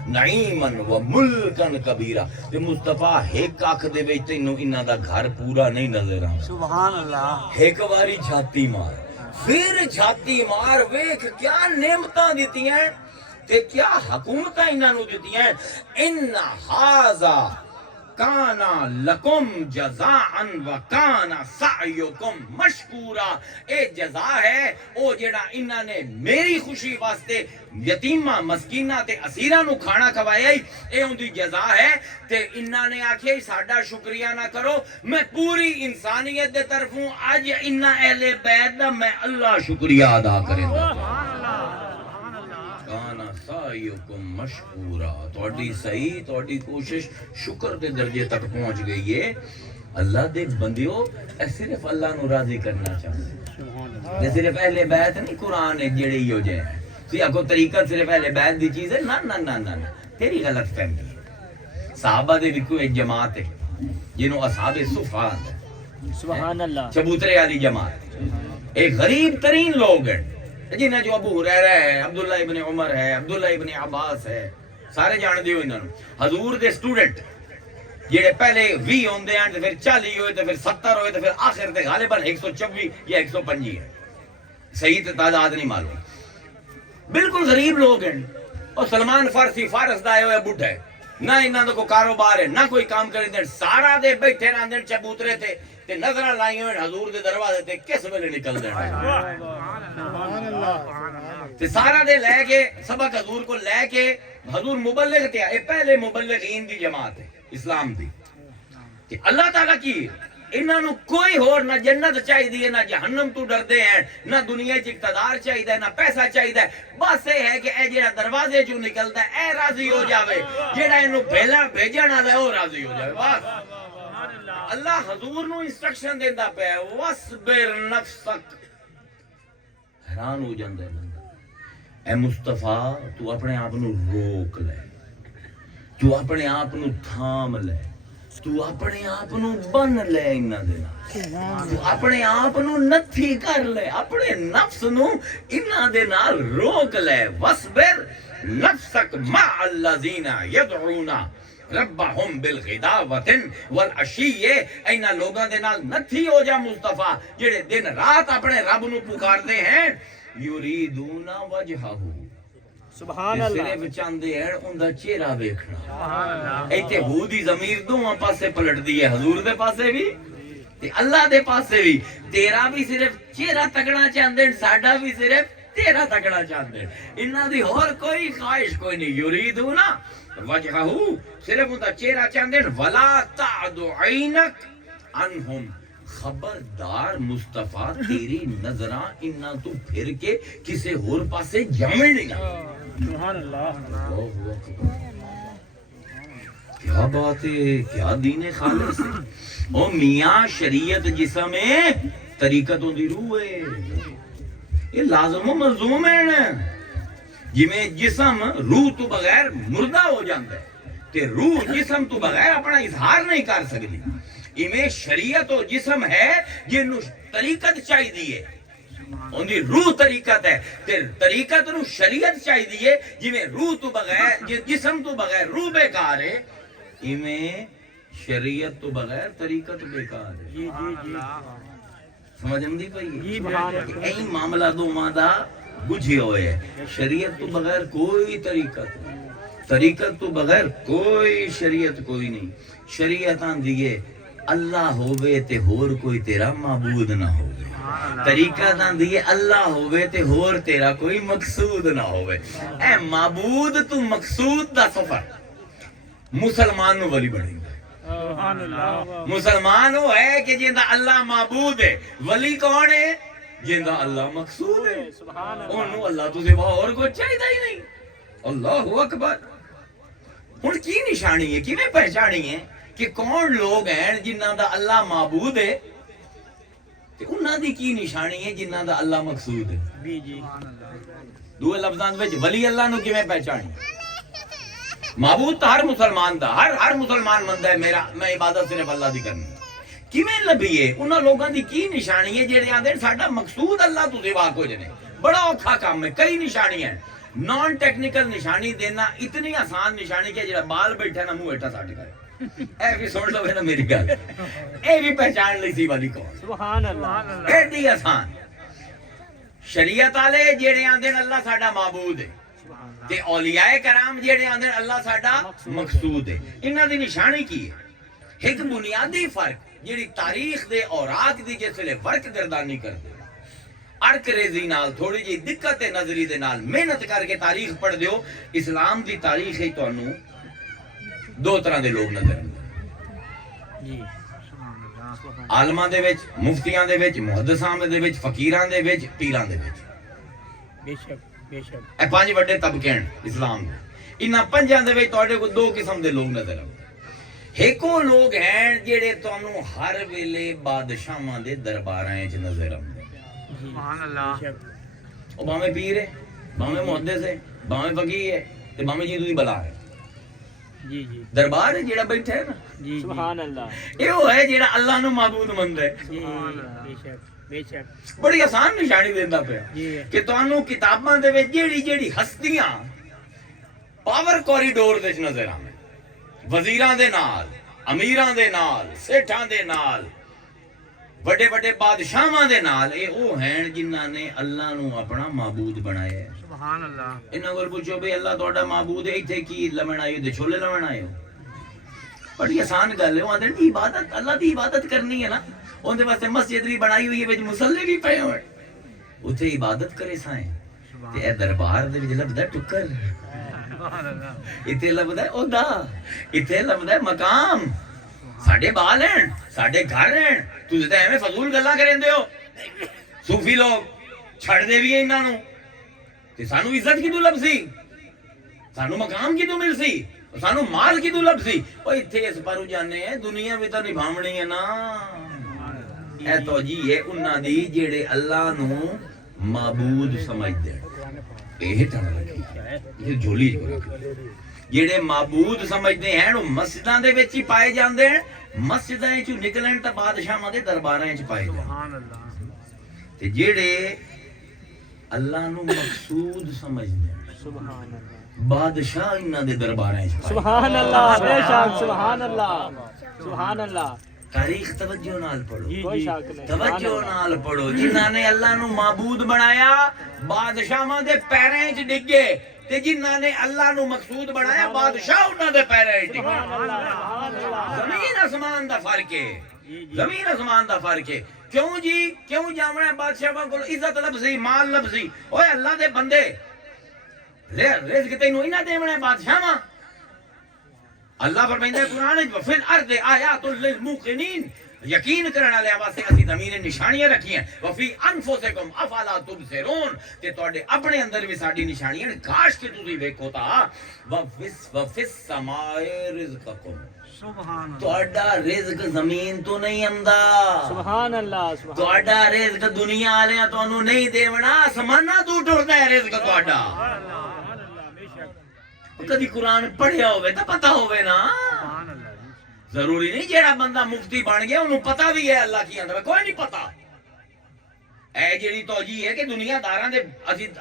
نعیمًا وَمُلْكًا کبیرا تے مصطفیٰ ایک آنکھ دے وچ تینوں انہاں دا گھر پورا نہیں نظر آندا سبحان اللہ ایک واری جھاتی مار پھر جھاتی مار ویکھ کیا نعمتاں دتیاں تے کیا حکومتاں انہاں نو دتیاں ان ھذا کانا لکم جزاء وکانا سعیکم مشکورا اے جزا ہے او جڑا انہاں نے میری خوشی واسطے یتیمہ مسکینہ تے اسیرہ نو کھانا کھوایا اے ان دی جزا ہے تے انہاں نے آکھے ساڈا شکریہ نہ کرو میں پوری انسانیت دے طرفوں اج انہاں اہل بیت دا میں اللہ شکریہ ادا کرے کانا سعیکم مشکورا توڑی صحیح توڑی کوشش شکر دے درجے تک پہنچ گئی ہے اللہ دے بندیوں اے صرف اللہ نو راضی کرنا چاہتے یہ صرف اہل بیت نہیں قرآن ایک جڑے ہی ہو جائے تو کو طریقہ صرف اہل بیت دی چیز ہے نا نا نا نا تیری غلط فہمی ہے صحابہ دے بھی کوئی ایک جماعت ہے جنہوں اصحاب صفحہ ہے سبحان اللہ چبوترے والی جماعت ایک غریب ترین لوگ ہیں جنہیں جو ابو ہریرہ ہے عبداللہ ابن عمر ہے عبداللہ ابن عباس ہے سارے جان دیو انہوں حضور دے سٹوڈنٹ جڑے پہلے 20 ہوندے ہیں پھر 40 ہوئے تو پھر 70 ہوئے تو پھر آخر تے غالباً 124 یا 125 ہے صحیح تعداد نہیں معلوم بالکل غریب لوگ ہیں اور سلمان فارسی فارس دا ہوئے بڈھا ہے نہ انہاں دا کوئی کاروبار ہے نہ کوئی کام کریں دیں سارا دے بیٹھے رہن دیں چبوترے تھے تے نظرہ لائیں ہوئے حضور دے دروازے تے کس ویلے نکل دیں تے سارا دے لے کے سبق حضور کو لے کے حضور مبلغ تھے اے پہلے مبلغین دی جماعت ہے اسلام دی کہ اللہ تعالیٰ کی انہاں نو کوئی اور نہ جنت چاہی دی ہے نہ جہنم تو ڈر دے ہیں نہ دنیا چ اقتدار چاہی دا ہے نہ پیسہ چاہی دا ہے بس یہ ہے کہ اے جڑا دروازے چوں نکلدا ہے اے راضی ہو جاوے جڑا اینو بھیجن والا ہے وہ راضی ہو جاوے بس اللہ حضور نو انسٹرکشن دیندا پیا واسبر نفسک حیران ہو جاندا ہے بندہ اے مصطفیٰ تو اپنے آپ نو روک لے تو اپنے آپ نو تھام لے تو اپنے آپ نو بن لے انہاں دے نال تو اپنے آپ نو نتھی کر لے اپنے نفس نو انہاں دے نال روک لے واسبر نفسک مع الذین یدعون ربہم بالغداوۃ والعشی اینا لوگاں دے نال نتھی ہو جا مصطفیٰ جڑے دن رات اپنے رب نو پکاردے ہیں یریدون وجہہ سبحان اللہ صرف چاندے ہیں ان دا چہرہ ویکھنا ایتھے ہو دی ضمیر دوواں پاسے پلٹ دی ہے حضور دے پاسے بھی تے اللہ دے پاسے بھی تیرا بھی صرف چہرہ تکنا چاہندے ہیں ساڈا بھی صرف تیرا تکنا چاہندے ہیں انہاں دی اور کوئی خواہش کوئی نہیں یریدون وجہہ صرف ان دا چہرہ چاہندے ہیں ولا تعد عینک عنہم خبردار مصطفیٰ تیری نظراں انہاں تو پھر کے کسے اور پاسے جمع نہیں سبحان اللہ کیا بات ہے کیا دین خالص ہے او میاں شریعت جسم ہے طریقت دی روح ہے یہ لازم و ملزوم ہے جی میں جسم روح تو بغیر مردہ ہو جاندہ ہے کہ روح جسم تو بغیر اپنا اظہار نہیں کر سکتی ایمیں شریعت و جسم ہے جنہوں طریقت چاہی دیئے ان دی روح طریقت ہے طریقت نو شریعت چاہی دیئے جنہیں روح تو بغیر جسم تو بغیر روح بیکار ہے ایمیں شریعت تو بغیر طریقت بیکار ہے جی جی جی سمجھ ہم دی پئی جی این معاملہ دو مادہ بجھے ہوئے ہیں شریعت تو بغیر کوئی طریقت نہیں طریقت تو بغیر کوئی شریعت کوئی نہیں شریعتاں دیئے اللہ ہووے تے ہور کوئی تیرا معبود نہ ہووے طریقہ تاں دیئے اللہ ہووے تے ہور تیرا کوئی مقصود نہ ہووے اے معبود تو مقصود دا سفر مسلمان نو ولی بڑھیں گے سبحان اللہ مسلمان وہ ہے کہ جندا اللہ معبود ہے. ولی کون ہے؟ جندا اللہ مقصود ہے. انہوں اللہ تو سوا اور کوئی چاہیے ہی نہیں. اللہ اکبر. ہن کی نشانی ہے کیویں پہچانی ہے کہ کون لوگ ہیں جنہاں دا اللہ معبود ہے تے انہاں دی کی نشانی ہے جنہاں دا اللہ مقصود ہے. جی دو لفظاں وچ ولی اللہ نو کیویں پہچانی؟ معبود تو ہر مسلمان دا ہر مسلمان مندا ہے میرا میں عبادت صرف اللہ دی کرنی. کیویں لبھیے انہاں لوگاں دی کی نشانی ہے جڑے آندے ساڈا مقصود اللہ تو سوا کچھ نہیں. بڑا اوکھا کام ہے. کئی نشانیاں نان ٹیکنیکل نشانی دینا اتنی آسان نشانی کہ جڑا بال بیٹھا نا منہ ہٹا ساڈ کرے اے بھی سن لو نا میری گل. اے بھی پہچان لئی سی والی کون. سبحان اللہ ایڈی آسان. شریعت والے جڑے آندے اللہ ساڈا معبود ہے تے اولیاء کرام جڑے آندے اللہ ساڈا مقصود ہے. انہاں دی نشانی کی ہے؟ ایک بنیادی فرق جڑی تاریخ دے اوراق دی جسلے ورک گردانی کردے ارک ریزی نال تھوڑی جی دقت نظری دے نال محنت کر کے تاریخ پڑھ دیو. اسلام دی تاریخ ہی تانوں دو طرح دے لوگ نظر آندے. جی عالماں دے وچ مفتیاں دے وچ محدثاں دے وچ فقیراں دے وچ پیراں دے وچ. بے شک بے شک. اے پانچ بڑے طبقے ہیں اسلام دے. انہاں پنجاں دے وچ تواڈے کو دو قسم دے لوگ نظر آندے. ایک وہ لوگ ہیں جڑے تانوں ہر ویلے بادشاہاں دے درباراں وچ نظر آندے. سبحان اللہ. او باویں پیر ہے باویں محدث ہے باویں فقیہ ہے تے باویں جی دی بلا ہے. جی جی دربار ہے جڑا بیٹھا ہے نا جی سبحان اللہ. اے وہ ہے جڑا اللہ نو معبود مندا ہے. جی بے شک بے شک. بڑی آسان نشانی دیندا پیا جی کہ تانوں کتاباں دے وچ جیڑی ہستیاں پاور کوریڈور وچ نظر آویں وزیراں دے نال امیراں دے نال سیٹھاں دے نال بڑے بڑے بادشاہاں دے نال اے او ہیں جنہاں نے اللہ نو اپنا معبود بنایا ہے. سبحان اللہ. انہاں کول پوچھو بھئی اللہ تہاڈا معبود ہے ایتھے کی لمن آئے ہو تے چھولے لمن آئے ہو. بڑی آسان گل ہے. وہ آندے نے عبادت اللہ دی عبادت کرنی ہے نا اون دے واسطے مسجد بھی بنائی ہوئی ہے وچ مصلی بھی پئے ہوئے اوتھے عبادت کرے سائیں تے اے دربار دے وچ لبدا ٹکر. سبحان اللہ. ایتھے لبدا اودا ایتھے لبدا مقام. ساڈے بال ہیں ساڈے گھر ہیں تسی تے ایویں فضول گلاں کریندے ہو. صوفی لوگ چھڑ دے بھی انہاں نو تے سانو عزت کیوں لبسی سانو مقام کیوں ملسی سانو مال کیوں لبسی. او ایتھے اس پرو جانے ہیں دنیا وی تے نبھاونی ہے نا. اے توجیہ ہے انہاں دی جڑے اللہ نو معبود سمجھدے اے ٹھن لگی یہ جھولی جڑے معبود سمجھدے ہیں وہ مسجداں دے وچ ہی پائے جاندے ہیں. مسجداں وچوں نکلن تے بادشاہاں دے درباراں وچ پائے جاندے سبحان اللہ. تے جڑے اللہ نو مقصود سمجھدے ہیں سبحان اللہ. بادشاہ انہاں دے درباراں وچ پائے. سبحان اللہ بے شک. سبحان اللہ سبحان اللہ. تاریخ توجہ نال پڑھو کوئی شک نہیں. توجہ نال پڑھو. جنہاں نے اللہ نو معبود بنایا بادشاہاں دے پیراں وچ ڈگے تے جنہاں نے اللہ نو مقصود بنایا بادشاہ انہاں دے پیراں وچ ڈگے. زمین آسمان دا فرق ہے. زمین آسمان دا فرق ہے. کیوں جی کیوں جاونا ہے بادشاہاں کول عزت لبسی مال لبسی. اوے اللہ دے بندے رزق تینوں انہاں دیونا ہے بادشاہاں. اللہ فرمائندا ہے قرآن وچ فی الارض آیات للموقنین یقین کرنے والے واسطے اسی زمین نشانیاں رکھی ہیں. وفی انفسکم افلا تبصرون تے تواڈے اپنے اندر بھی ساڈی نشانیاں کاش کہ تسی ویکھو تا. وفی السماء رزقکم سبحان اللہ. تواڈا رزق زمین تو نہیں آندا. سبحان اللہ. تواڈا رزق دنیا والیاں تانوں نہیں دیونا آسماناں تو ٹردا ہے رزق تواڈا. بے شک. کدی قرآن پڑھیا ہوئے تو پتہ ہوئے نا. سبحان اللہ. ضروری نہیں جیڑا بندہ مفتی بن گیا انہوں پتہ بھی ہے اللہ کی اندر کوئی نہیں پتہ. اے جیڑی توجیہ ہے کہ دنیا داراں دے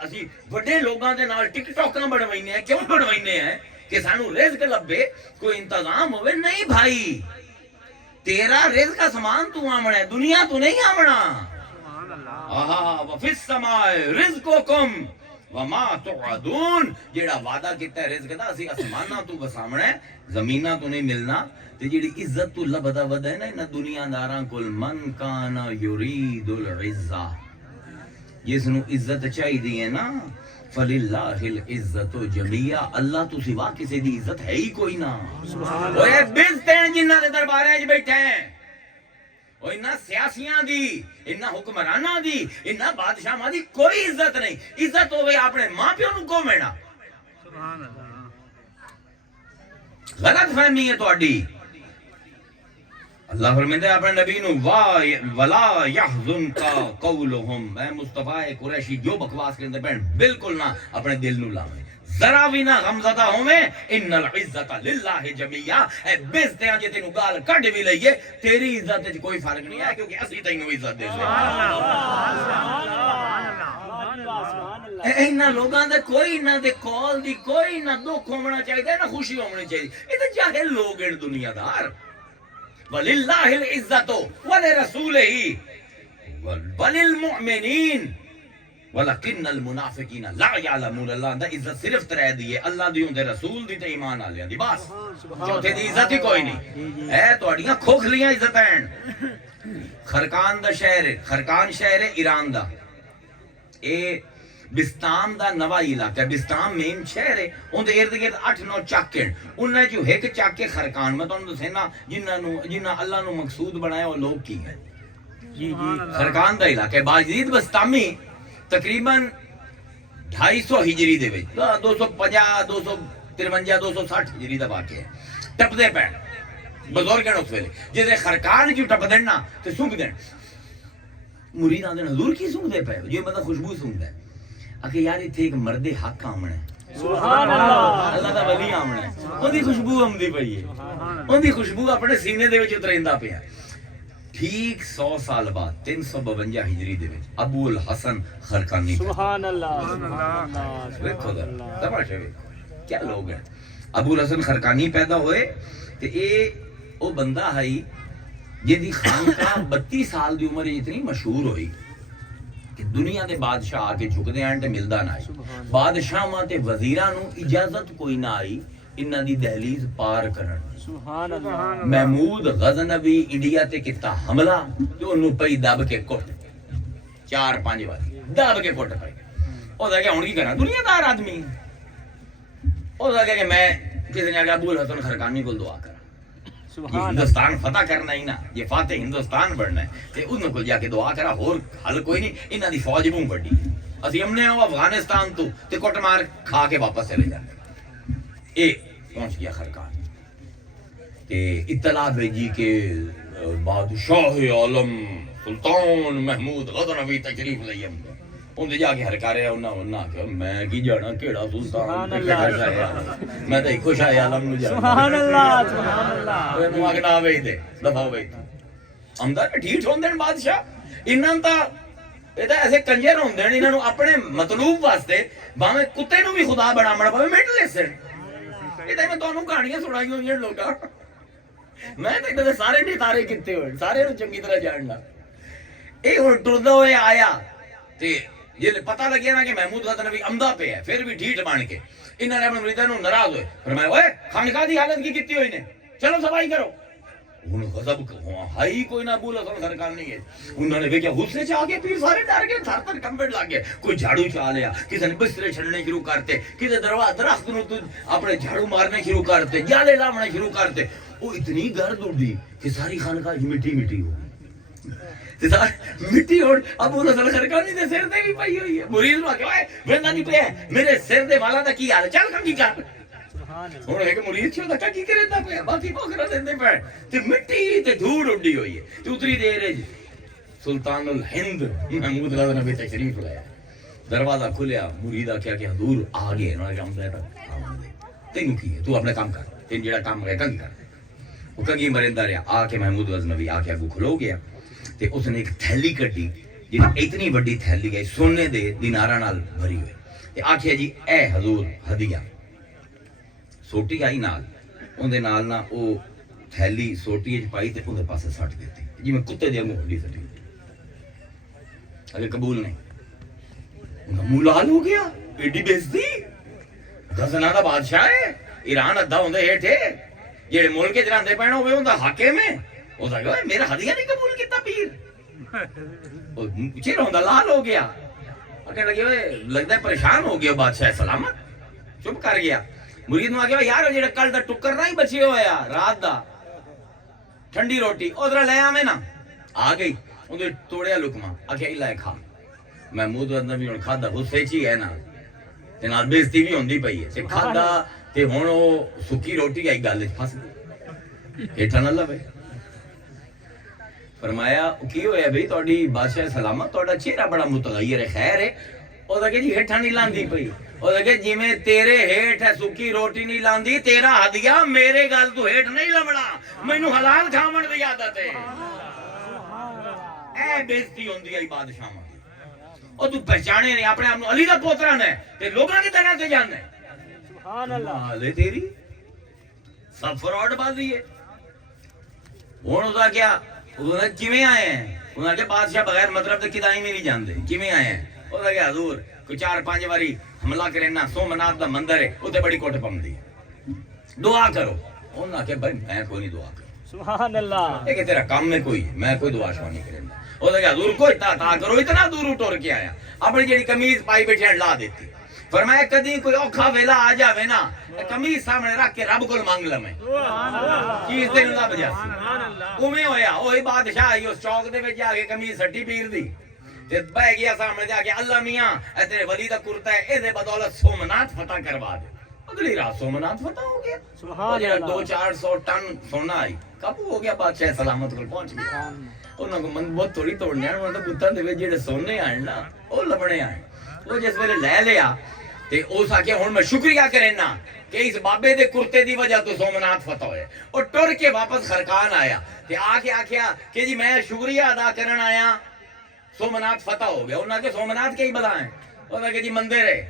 اسی بڑے لوگاں دے نال ٹک ٹاکاں بڑھوائنے ہیں. کیوں بڑھوائنے ہیں کہ سانو رزق لبے کوئی انتظام ہوئے. نہیں بھائی تیرا رزق آسمان تو آمنا ہے دنیا تو نہیں آمنا. سبحان اللہ. آہا وفی السماء رزقکم وما توعدون. جیڑا وعدہ کیتا ہے رزق دا اسی آسماناں تو وسامنا ہے زمیناں تو نہیں ملنا. تے جیڑی عزت تو لبدا ودا ہے نا انہاں دنیا داراں کول من کان یرید العزہ جس نو عزت چاہیے ہے نا فللہ العزت جمیعا. اللہ تو سوا کسی دی عزت ہے ہی کوئی نہ. اوے بزتے ہیں جنہاں دے درباراں وچ بیٹھے ہیں وہ انہاں سیاسیاں دی انہاں حکمراناں دی انہاں بادشاہاں دی کوئی عزت نہیں عزت ہوے اپنے ماں پیو نوں کو مینا سبحان اللہ غلط فہمی ہے تہاڈی اللہ فرمائے اپنے نبی نو ولا يحزنك قولهم اے مصطفی قریشی جو بکواس کرتے پہن بالکل نہ اپنے دل نو لاویں ذرا بھی نہ غمزدہ ہوویں ان العزت للہ جميعا اے بےزتیاں جے تینوں گال کڈ بھی لئیے تیری عزت وچ کوئی فرق نہیں ہے کیونکہ اسی تینوں عزت دے اینا لوگاں دے کوئی نہ دے کال دی کوئی نہ دکھ ہونا چاہیے نہ خوشی ہونی چاہیے یہ تے جاہل لوگ ہیں دنیا دار وَلِلَّهِ الْعِزَّةُ وَلِرَسُولِهِ وَلِلْمُؤْمِنِينَ وَلَكِنَّ الْمُنَافِقِينَ لَا يَعْلَمُونَ اللہ دا عزت صرف ترے دی ہے اللہ دی ہوندے رسول دی تے ایمان والےاں دی بس چوتھے دی عزت ہی کوئی نہیں اے تہاڈیاں کھوکھلیاں عزت ہیں خرقان دا شہر ہے خرقان شہر ہے ایران دا اے بستان دا نواں علاقہ بستان مین شہر ہے اون دے ارد گرد 8-9 چک ہیں انہاں چوں ایک چک کے خرقان میں تانوں دسینا جنہاں اللہ نو مقصود بنایا وہ لوگ کی ہیں جی خرقان دا علاقہ باجید بستامی تقریباً 250 ہجری دے وچ 250 253 260 ہجری دا واقعہ ہے ٹپدے پے بزرگ ہیں اس ویلے جے خرقان جو ٹپ دین نا تے سونگ دین مرید آندے حضور کی سونگ دے پے جو بندہ خوشبو سونگ دے کہ یار اتنے ایک مرد حق آمنا ہے سبحان اللہ اللہ دا ولی آمنا ہے ان دی خوشبو آمدی پئی ہے ان دی خوشبو اپنے سینے دے وچ اتریندا پیا ٹھیک 100 سال بعد 352 ہجری دے وچ ابو الحسن خرقانی سبحان اللہ ویکھو ذرا تماشا ویکھو کیا لوگ ہیں ابو الحسن خرقانی پیدا ہوئے تے اے او بندہ ہے جن دی خانقاہ 32 سال دی عمر اتنی مشہور ہوئی کہ دنیا دے بادشاہ آ کے جھکدے ہیں تے ملدا نہ آئی بادشاہاں تے وزیراں نو اجازت کوئی نہ آئی انہاں دی دہلیز پار کرن سبحان اللہ محمود غزنوی انڈیا تے کیتا حملہ تے اونوں پئی دب کے کٹ 4-5 واری دب کے کٹ پئی او دا کہ ہن کی کراں دنیا دار آدمی او دا کہ میں کسی نے ابو الحسن خرقانی کو دعا کر یہ ہندوستان فتح کرنا ہی نا یہ فاتح ہندوستان بڑھنا ہے تے انہوں کو جا کے دعا کرا اور حل کوئی نہیں انہاں دی فوج بوں بڑی اسی ہم نے افغانستان تو تے کٹ مار کھا کے واپس چلے جاتے اے پہنچ گیا خرقان تے اطلاع بھیجی کہ بادشاہ عالم سلطان محمود غزنوی تشریف لئی ہم اندے جا کے ہرکارے انہاں کہ میں کی جانا کیڑا سلطان میں تے خوش آیا عالم نو جانا سبحان اللہ تو اگنا آوے دے دفاع ہوئے امدار ٹھیٹ ہوندے ہیں بادشاہ انہاں تا ایدہ ایسے کنجر ہوندے ہیں انہاں اپنے مطلوب واسطے باہمیں کتے نو بھی خدا بڑا مڑا پاوے مٹ لے سن ایدہ میں تو انہوں کہانیاں سنائی ہوئی ہیں لوگا میں تو ایدہ سارے نہیں تارے کتے ہوئے سارے نو چنگی طرح جاننا اے ہن ٹردہ ہوئے آیا تے یہ پتہ لگیا نا کہ محمود غزنوی عمدہ پہ ہے پھر بھی ڈھیٹ مان کے انہوں نے اپنے مریدہ نو ناراض ہوئے فرمایا اوے خانقاہ دی حالت کی کتی ہوئی نے چلو صفائی کرو انہوں غضب ہائی کوئی نہ ابو الحسن خرقانی ہے انہوں نے دیکھا غصے سے آگے پیر سارے ڈر گئے تھر تھر کمبڑ لگ گئے کوئی جھاڑو چلا لیا کسی نے بسترے چھڑنے شروع کرتے کسی درخت نو اپنے جھاڑو مارنے شروع کرتے جالے لاونے شروع کرتے وہ اتنی گرد اڑی کہ ساری خانقاہ مٹی مٹی ہو مٹی اور ابو الحسن خرقانی دے سر دے بھی پئی ہوئی ہے مرید نو کہ اوئے ویندا نہیں پیا میرے سر دے والا دا کی حال چل کم کی کر ہن ایک مرید چھو دا کی کرے دا پیا باقی بکرا دیندے پے تے مٹی تے دھوڑ اڈی ہوئی ہے تے اتری دیر ہے سلطان الہند محمود غزنوی تشریف لایا دروازہ کھلیا مرید آکھیا کہ حضور آ گئے انہوں نے کہا ہم تینوں کی ہے تو اپنا کام کر تین جڑا کام ہے کنگی کر وہ کنگی مرندہ رہا آ کے محمود غزنوی آ کے اگو کھلو گیا تے اس نے ایک تھیلی کٹی جن اتنی بڑی تھیلی گئی سونے دے دیناراں نال بھری ہوئی تے آکھیا جی اے حضور ہدیہ سوٹی آئی نال اون دے نال نہ او تھیلی سوٹی وچ پائی تے اون دے پاسے سٹ دیتی جی میں کتے دے منہ ہڈی سٹی اگے قبول نہیں انہاں منہ لال ہو گیا ایڈی بےزتی غزنہ دا بادشاہ ہے ایران ادھا ہوندے ہیٹھے جڑے ملک وچ رہندے پے ہوے اوندا حاکم ہے او دا کہ میرا ہدیہ نہیں قبول کیتا پیر چیر ہوندا لال ہو گیا کہ لگے ہوئے لگدا ہے پریشان ہو گیا بادشاہ سلامت چپ کر گیا مرید نو آ گیا یار جڑا کل دا ٹکر نہیں بچے ہویا رات دا ٹھنڈی روٹی ادھر لے آویں نا آ گئی اندر توڑیا لکما آکھے لائے کھا محمود اندر بھی ہن کھادا غصے چ ہی ہے نا تے نال بےزتی بھی ہوندی پئی ہے تے کھادا تے ہن او سکی روٹی آئی گل وچ پھس گئی ہیٹھا نہ لوے فرمایا کی ہویا بھئی تہاڈی بادشاہ سلامت تہاڈا چہرہ بڑا متغیر ہے خیر ہے او کہ جی ہیٹھا نہیں لاندی پئی او کہ جویں تیرے ہیٹھ ہے سکی روٹی نہیں لاندی تیرا ہدیہ میرے گل تو ہیٹھ نہیں لوڑا مینوں حلال کھاون دی عادت ہے اے بےزتی ہوندی ہے بادشاہاں او تو پہچانے نہیں اپنے آپ نو علی دا پوترا نے تے لوگاں کی طرح تے جاننا سبحان اللہ لے تیری سب فراڈ بازی ہے ہن او دا کیا انہوں نے کیویں آئے ہیں انہوں نے کہا بادشاہ بغیر مطلب تے کدائیں میں نہیں جاندے کیویں آئے ہیں او دا کہ حضور کوئی 4-5 واری حملہ کرنا سومناتھ دا مندر ہے اوتے بڑی کوٹ پمدی ہے دعا کرو انہوں نے کہا بھائی میں کوئی نہیں دعا کروں سبحان اللہ اے کہ تیرا کام میں کوئی میں کوئی دعا شوا نہیں کرنا او دا کہ حضور کوئی تا کرو اتنا دور ٹر کے آیا اپنی جڑی قمیض پائی بیٹھے لا دیتی فرمایا کدی کوئی اوکھا ویلا آ جاوے نا قمیض سامنے رکھ کے رب کول مانگ لمے چیز تے نوں لب جاسی اوویں ہویا اوہی بادشاہ آئی اس چوک دے وچ جا کے قمیض سٹی پیر دی تے بیٹھ گیا سامنے جا کے اللہ میاں اے تیرے ولی دا کرتا ہے اے دے بدولت سومناتھ فتح کروا دے اگلی رات سومناتھ فتح ہو گیا سبحان اللہ 200-400 ٹن سونا آئی قابو ہو گیا بادشاہ سلامت کول پہنچ گیا انہاں کو من بہت تھوڑی توڑنے انہاں دے بتاں دے وچ جڑے سونے آن نا او لبنے آن وہ جس ویلے لے لیا تے اس آکھیا ہن میں شکریہ کرنا کہ اس بابے دے کرتے دی وجہ تو سومناتھ فتح ہوئے اور ٹر کے واپس خرکان آیا تے آ کے آکھیا کہ جی میں شکریہ ادا کرن آیا سومناتھ فتح ہو گیا انہاں کے سومناتھ کے ہی بلا ہیں انہاں کہ جی مندر ہے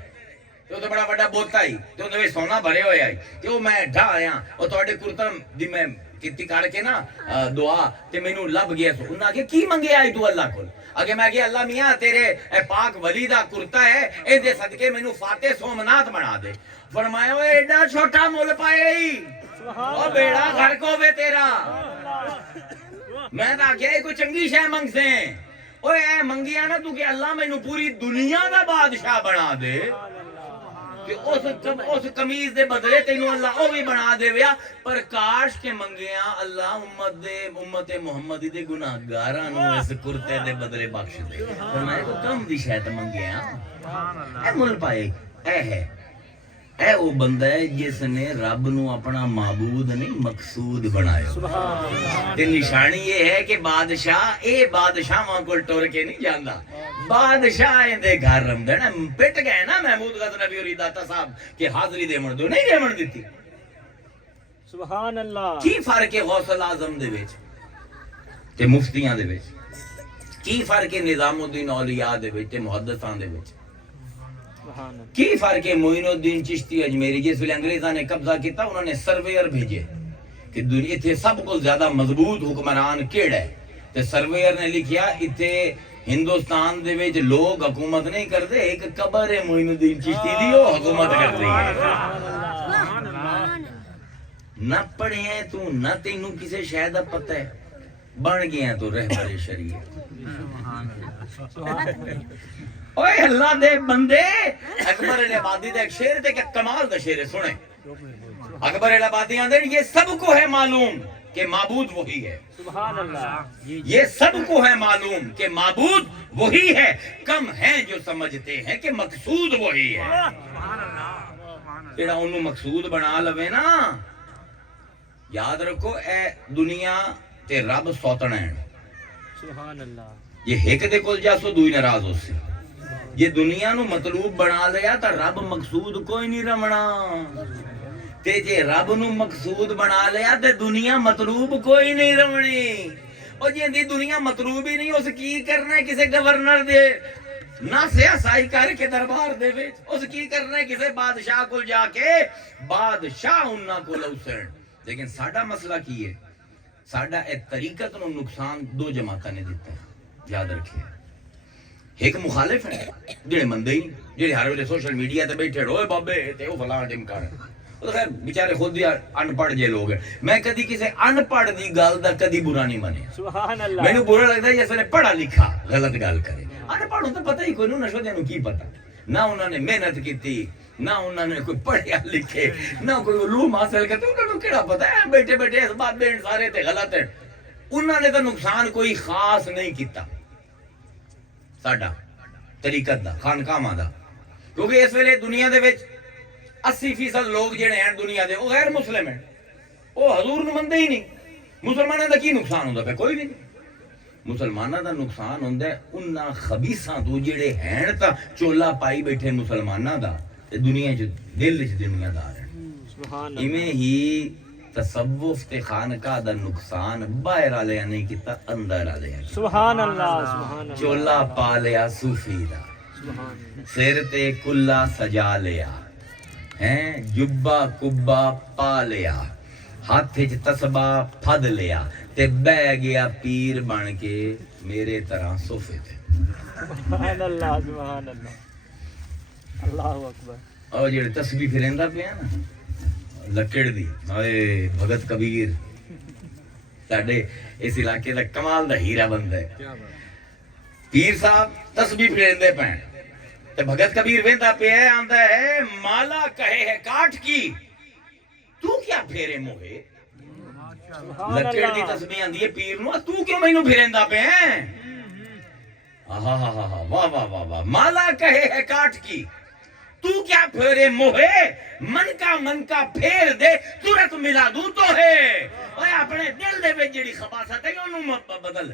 تے او تے بڑا بڑا بوتا ہی تے اون دے وچ سونا بھرے ہویا ہے تے او میں ڈھا آیا او تواڈے کرتم دی میں کیتی کر کے نا دعا تے مینوں لب گیا سو انہاں کہ کی منگیا ہے تو اللہ کول اگے میں کہ اللہ میاں تیرے اے پاک ولی دا کرتا ہے اے دے صدقے مینوں فاتح سومناتھ بنا دے فرمایا اوے ایڈا چھوٹا مول پائے ہی او بیڑا غرق ہوے تیرا میں تا کہ کوئی چنگی شے منگ سے اوے اے منگیا نا تو کہ اللہ مینوں پوری دنیا دا بادشاہ بنا دے کہ اس قمیض دے بدلے تینوں اللہ او بھی بنا دے ویا پر کاش کے منگیاں اللہ امت محمدی دے گناہگاراں نو اس کرتے دے بدلے بخش دے فرمایا کو کم دی شے تے منگیاں اے مل پائے اے ہے اے او بندہ ہے جس نے رب نو اپنا معبود نہیں مقصود بنایا تے نشانی یہ ہے کہ بادشاہ اے بادشاہاں کول ٹر کے نہیں جاندا بادشاہ دے گھر رمدا نا پٹ گئے نا محمود غزنوی اور داتا صاحب کہ حاضری دیون دو نہیں دیون دتی سبحان اللہ کی فرق ہے غوث الاعظم دے وچ تے مفتیاں دے وچ کی فرق ہے نظام الدین اولیاء دے وچ تے محدثاں دے وچ کی فرق ہے معین الدین چشتی اجمیری جس ویلے انگریزاں نے قبضہ کیتا انہوں نے سرویئر بھیجے کہ دنیا اتنے سب کو زیادہ مضبوط حکمران کیڑا ہے تے سرویئر نے لکھیا اتنے ہندوستان دے وچ لوگ حکومت نہیں کرتے ایک قبر ہے معین الدین چشتی دی وہ حکومت کر رہی ہے نہ پڑھے ہیں تو نہ تینوں کسے شاید اب پتہ ہے بن گئے ہیں تو رہبر شریعت اوے اللہ دے بندے اکبر العبادی دا ایک شعر تے کہ کمال دا شعر ہے سنیں اکبر العبادی آندے یہ سب کو ہے معلوم کہ معبود وہی ہے سبحان اللہ یہ سب کو ہے معلوم کہ معبود وہی ہے کم ہیں جو سمجھتے ہیں کہ مقصود وہی ہے جڑا انہوں مقصود بنا لوے نا یاد رکھو اے دنیا تے رب سوتنا ہے سبحان اللہ یہ ایک دے کول جاسو دوئی ناراض ہو سی یہ دنیا نو مطلوب بنا لیا تا رب مقصود کوئی نہیں رمنا تے جے رب نو مقصود بنا لیا تے دنیا مطلوب کوئی نہیں رمنی اور جے دی دنیا مطلوب ہی نہیں اس کی کرنا ہے کسے گورنر دے نہ سیاسائی کر کے دربار دے وچ اس کی کرنا ہے کسے بادشاہ کو جا کے بادشاہ انہاں کو لوسن لیکن ساڈا مسئلہ کی ہے ساڈا اے طریقت نو نقصان دو جماعتاں نے دیتا ہے یاد رکھیے ایک مخالف ہے جڑے مندے ہی جڑے ہر ویلے سوشل میڈیا تے بیٹھے ہوئے بابے تے او فلاں ڈمکار او خیر بیچارے خود بھی ان پڑھ جے لوگ ہیں میں کدی کسے ان پڑھ دی گل دا کدی برا نہیں منے سبحان اللہ مینوں برا لگدا ہے جس نے پڑھا لکھا غلط گل کرے ان پڑھ تو پتہ ہی کوئی نوں نشو دے نوں کی پتہ نہ انہوں نے محنت کیتی نہ انہوں نے کوئی پڑھیا لکھے نہ کوئی علوم حاصل کرتے انہوں نے کیڑا پتہ ہے بیٹھے بیٹھے اس بات بین سارے تے غلط ہیں انہوں نے تو نقصان کوئی خاص نہیں کیتا ساڈا طریقت دا خانقاہاں دا، کیونکہ اس ویلے دنیا دے وچ 80% لوگ جڑے ہیں دنیا دے وہ غیر مسلم ہیں، وہ حضور نو مندے ہی نہیں۔ مسلمانوں دا کی نقصان ہوندا پیا؟ کوئی بھی نہیں۔ مسلمانوں دا نقصان ہوندا ہے انہاں خبیثاں تو جڑے ہیں تا چولا پائی بیٹھے مسلمانوں دا تے دنیا چ دل وچ دنیا دار ہیں۔ سبحان ایویں ہی تصوف تے خانقاہ دا نقصان باہر والے نہیں کیتا، اندر والے ہیں۔ سبحان اللہ، سبحان اللہ، چولا پا لیا صوفی دا، سبحان سر تے کلا سجا لیا، ہیں جبا کبا پا لیا، ہاتھ وچ تسبیح پھد لیا تے بہ گیا پیر بن کے میرے طرح صوفے تے۔ سبحان اللہ، سبحان اللہ، اللہ اکبر۔ اور جڑے تسبیح پھریندا پیا نا لکڑ دی، اے بھگت کبیر ساڈے اس علاقے دا کمال دا ہیرا بندہ ہے۔ پیر صاحب تسبیح پھریندے پے تے بھگت کبیر ویندا پیا آندا ہے مالا کہے ہے کاٹ کی تو کیا پھیرے موہے۔ لکڑ دی تسبیح آندی ہے پیر نو، تو کیوں مینوں پھریندا پے ہیں؟ آہا ہا ہا ہا، واہ واہ واہ واہ، مالا کہے ہے کاٹ کی تو کیا پھیرے موہے، من کا پھیر دے ترت ملا دوں تو ہے۔ اوے اپنے دل دے وچ جڑی خباثت ہے اونوں بدل،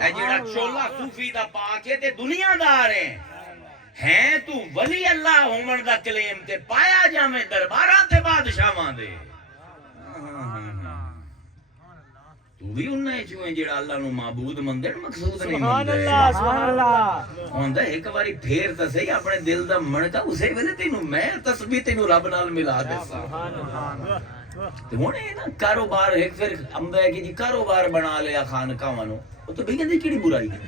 اے جڑا چولا صوفی دا پا کے تے دنیا دار ہیں تو ولی اللہ ہون دا کلیم تے پایا جاویں درباراں تے بادشاہاں دے۔ تو بھی انہیں چویں جڑا اللہ نو معبود مندے مقصود نہیں سبحان مندے۔ اللہ، سبحان اللہ، ہوندا ایک واری پھیر تے صحیح اپنے دل دا منکا اسے ویلے تینوں میں تسبیح تینوں رب نال ملا دے سا۔ سبحان اللہ۔ تے ہن اے نا کاروبار ایک پھر آندا ہے کہ جی کاروبار بنا لیا خانقاہاں نو، او تے بھئی کہندے کیڑی برائی ہے؟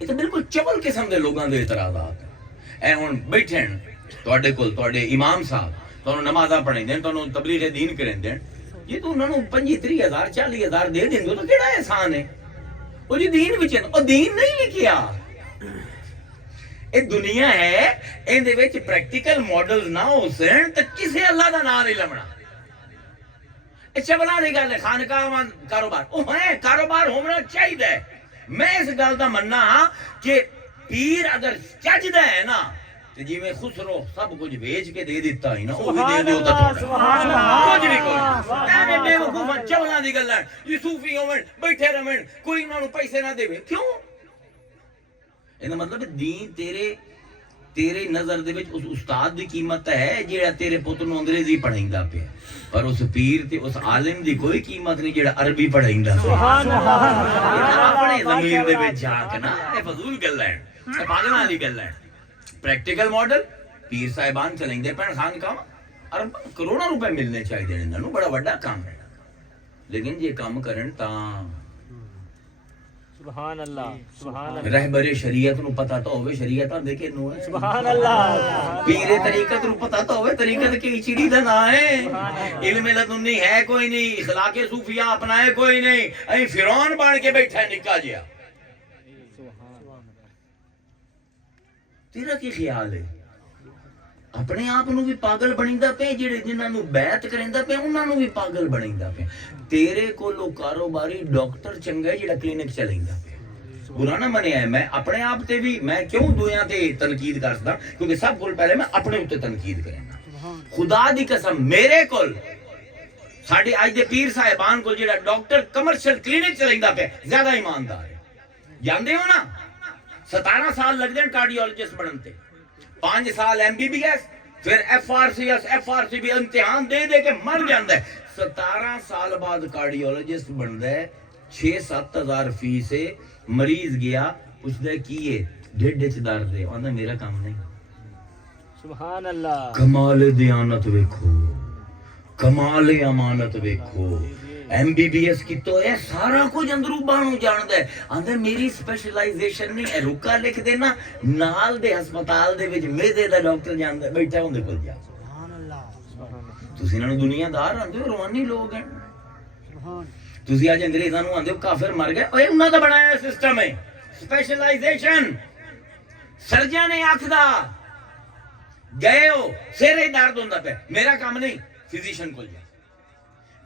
یہ تو بالکل چول قسم دے لوگاں دے اعتراضات اے ہن بیٹھن تواڈے کول تواڈے امام صاحب تانوں نمازاں پڑھائیں دین، تانوں تبلیغ دین کریں دین، جی تو انہوں نے 25,000 40,000 دے دیں گے تو کیڑا احسان ہے؟ وہ جی دین وچ او دین نہیں لکھیا، اے دنیا ہے ان دے وچ پریکٹیکل ماڈل نہ ہو سن تے کسے اللہ دا نام نہیں لمنا۔ اے چبلا دی گل ہے خانقاہ کاروبار، او ہے کاروبار ہونا چاہیے۔ میں اس گل دا مننا ہاں کہ پیر اگر چجدا ہے نا تے جویں خسرو سب کچھ بیچ کے دے دیتا ہی نا او بھی دے دیو تا سبحان اللہ، کچھ بھی کوئی ایویں بے وقوفاں چولاں دی گلاں یہ صوفی ہون بیٹھے رہن کوئی انہاں نوں پیسے نہ دے کیوں؟ ایندا مطلب دین تیرے نظر دے وچ اس استاد دی قیمت ہے جیڑا تیرے پتر نوں انگریزی پڑھائیندا پیا، پر اس پیر تے اس عالم دی کوئی قیمت نہیں جیڑا عربی پڑھائیندا پیا۔ سبحان اللہ، اپنے ضمیر دے وچ جا کے نا اے فضول گلاں ہیں، اے پاگلاں دی گلاں ہیں۔ پریکٹیکل ماڈل پیر صاحبان چلائیں پہن خانقاہ ارب کروڑوں روپے ملنے چاہیے انہاں نوں، بڑا وڈا کام ہے، لیکن جے کام کرن تاں سبحان اللہ، سبحان اللہ، رہبر شریعت نو پتہ تو ہوے شریعت دے کے نو ہے، سبحان اللہ، پیر طریقت نو پتہ تو ہوے طریقت کی چڑی دا نا ہے، علم لدنی ہے کوئی نہیں، اخلاق صوفیہ اپنائے کوئی نہیں، ایں فرعون بن کے بیٹھا ہے نکا جیا۔ تیرا کی خیال ہے؟ اپنے آپ نو بھی پاگل بنیندا پے، جڑے جنہاں نو بیعت کریندا پے انہاں نو بھی پاگل بنیندا پے۔ تیرے کولو کاروباری ڈاکٹر چنگا ہے جڑا کلینک چلائیندا پے، برا نہ منیا ہے۔ میں اپنے آپ تے بھی میں کیوں دویاں تے تنقید کردا کیونکہ سب کول پہلے میں اپنے اوتے تنقید کرنا۔ خدا دی قسم میرے کول ساڈے اج دے پیر صاحبان کول جڑا ڈاکٹر کمرشل کلینک چلائیندا پے زیادہ ایماندار ہے۔ جاندے ہو نا 17 سال لگ جان کارڈیولوجسٹ بنن تے، 5 سال MBBS، پھر FRC بھی امتحان دے دے کے مر جاندا ہے۔ 17 سال بعد کارڈیولوجسٹ بندا ہے، 6-7 ہزار فیس ہے، مریض گیا پوچھدا ہے کی ہے ڈھڈ وچ درد ہے، آندا میرا کام نہیں۔ سبحان اللہ، کمال دیانت ویکھو، کمال امانت ویکھو، MBBS کی تو ہے سارا کچھ اندروں باہروں جاندا ہے، آندا میری سپیشلائزیشن نہیں ہے، رکا لکھ دینا نال دے ہسپتال دے وچ میدے دا ڈاکٹر جاندا بیٹھا ہوندے کول جا۔ سبحان اللہ، تسی انہاں نوں دنیا دار آندے ہو، روحانی لوگ ہیں۔ تسی اج انگریزاں نوں آندے ہو کافر مر گئے، اوے انہاں دا بنایا سسٹم ہے سپیشلائزیشن۔ سرجن نے آکھدا گئے ہو سر درد ہوندا پیا، میرا کام نہیں، فزیشین کول جا۔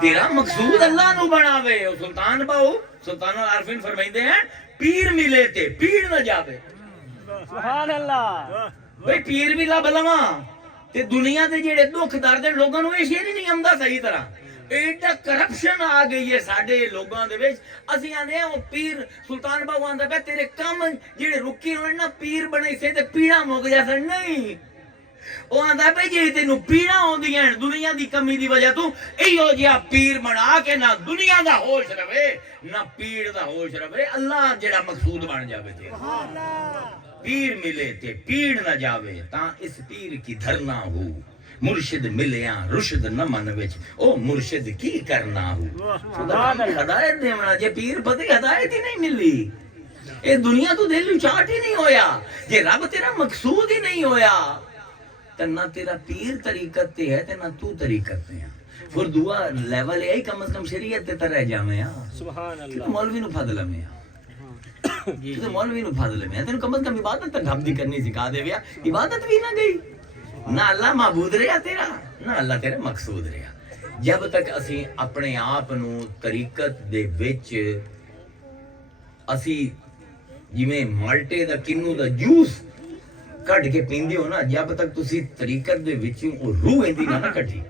تیرا مقصود اللہ نو بناوے. سلطان باؤ سلطان العارفین فرمائندے ہیں پیر ملے تے پیڑ نہ جاوے. سبحان اللہ. بھئی پیر بھی لب لواں تے دنیا دے جڑے دکھ درد لوگاں نو اے شے نہیں آندا صحیح طرح. ایڈا کرپشن آ گئی ہے ساڈے لوگاں دے وچ. اسی آندے او پیر سلطان باؤ آندا پے تیرے کم جڑے رکی ہوئے نا پیر بنے سے تے پیڑاں مک جاسن. نہیں وہ آندا پے جے تینوں پیڑاں ہوندیاں دنیا دی کمی دی وجہ تو ایہو جہا پیر بنا کے نہ دنیا دا ہوش رہے نہ پیڑ دا ہوش رہے. اللہ جڑا مقصود بن جاوے تیرا. پیر ملے تے پیڑ نہ جاوے تاں اس پیر کی دھرنا ہو. مرشد ملیاں رشد نہ من وچ او مرشد کی کرنا ہو. ہدایت دیونا جے پیر پتی ہدایت ہی نہیں ملی. اے دنیا تو دل چاٹ ہی نہیں ہویا. جے رب تیرا مقصود ہی نہیں ہویا تے نہ تیرا پیر طریقت تے ہے تے نہ تو طریقت تے ہے. پھر دعا لیول ہے کم از کم شریعت تے تے رہ جاویں. سبحان کہ اللہ. مولوی نو پھد لمے تو مولوی نو پھد لمے تینوں کم از کم عبادت تے ڈھب دی کرنی سکھا دے ویا. عبادت بھی نہ گئی. نہ اللہ معبود رہا تیرا نہ اللہ تیرا مقصود رہا. جب تک اسی اپنے آپ نو طریقت دے وچ اسی جویں مالٹے دا کنو دا جوس کڈ کے پیندے ہو نا جب تک تسی طریقت دے وچوں او روح ایندی نہ کڈی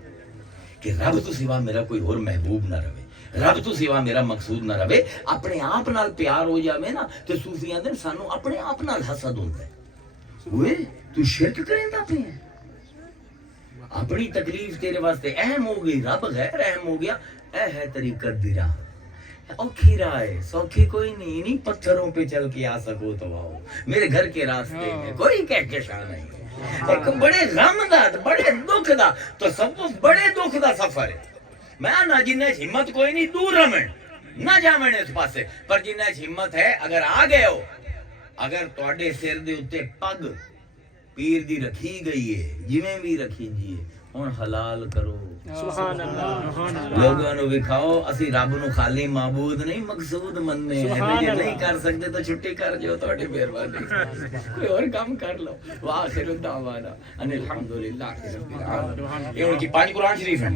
کہ رب تو سوا میرا کوئی اور محبوب نہ رہے رب تو سوا میرا مقصود نہ رہے اپنے آپ نال پیار ہو جاوے نا تے صوفی آندے سانو اپنے آپ نال حسد ہوندا ہے. اوئے تو شرک کریندا پے ہے. اپنی تکلیف تیرے واسطے اہم ہو گئی رب غیر اہم ہو گیا. اے ہے طریقت دی راہ. اوکھی راہ ہے سوکھی کوئی نہیں پتھروں پہ چل کے آ سکو تو آؤ. میرے گھر کے راستے میں کوئی کہکشاں نہیں. ایک بڑے غم دا بڑے دکھ دا تصوف بڑے دکھ دا سفر ہے. میں نہ جنہیں ہمت کوئی نہیں دور رمن نہ جاویں اس پاسے پر جنہیں ہمت ہے اگر آ گئے ہو اگر تواڈے سر دے اوتے پگ پیر دی رکھی گئی ہے جویں بھی رکھی جی ہن حلال کرو. سبحان اللہ. لوگوں نو وکھاؤ اسی رب نو خالی معبود نہیں مقصود مننے ہیں. جے نہیں کر سکتے تو چھٹی کر جو تہاڈی مہربانی کوئی اور کام کر لو. واخر دعوانا ان الحمدللہ رب العالمین. یہ ان کی 5 قرآن شریف ہیں.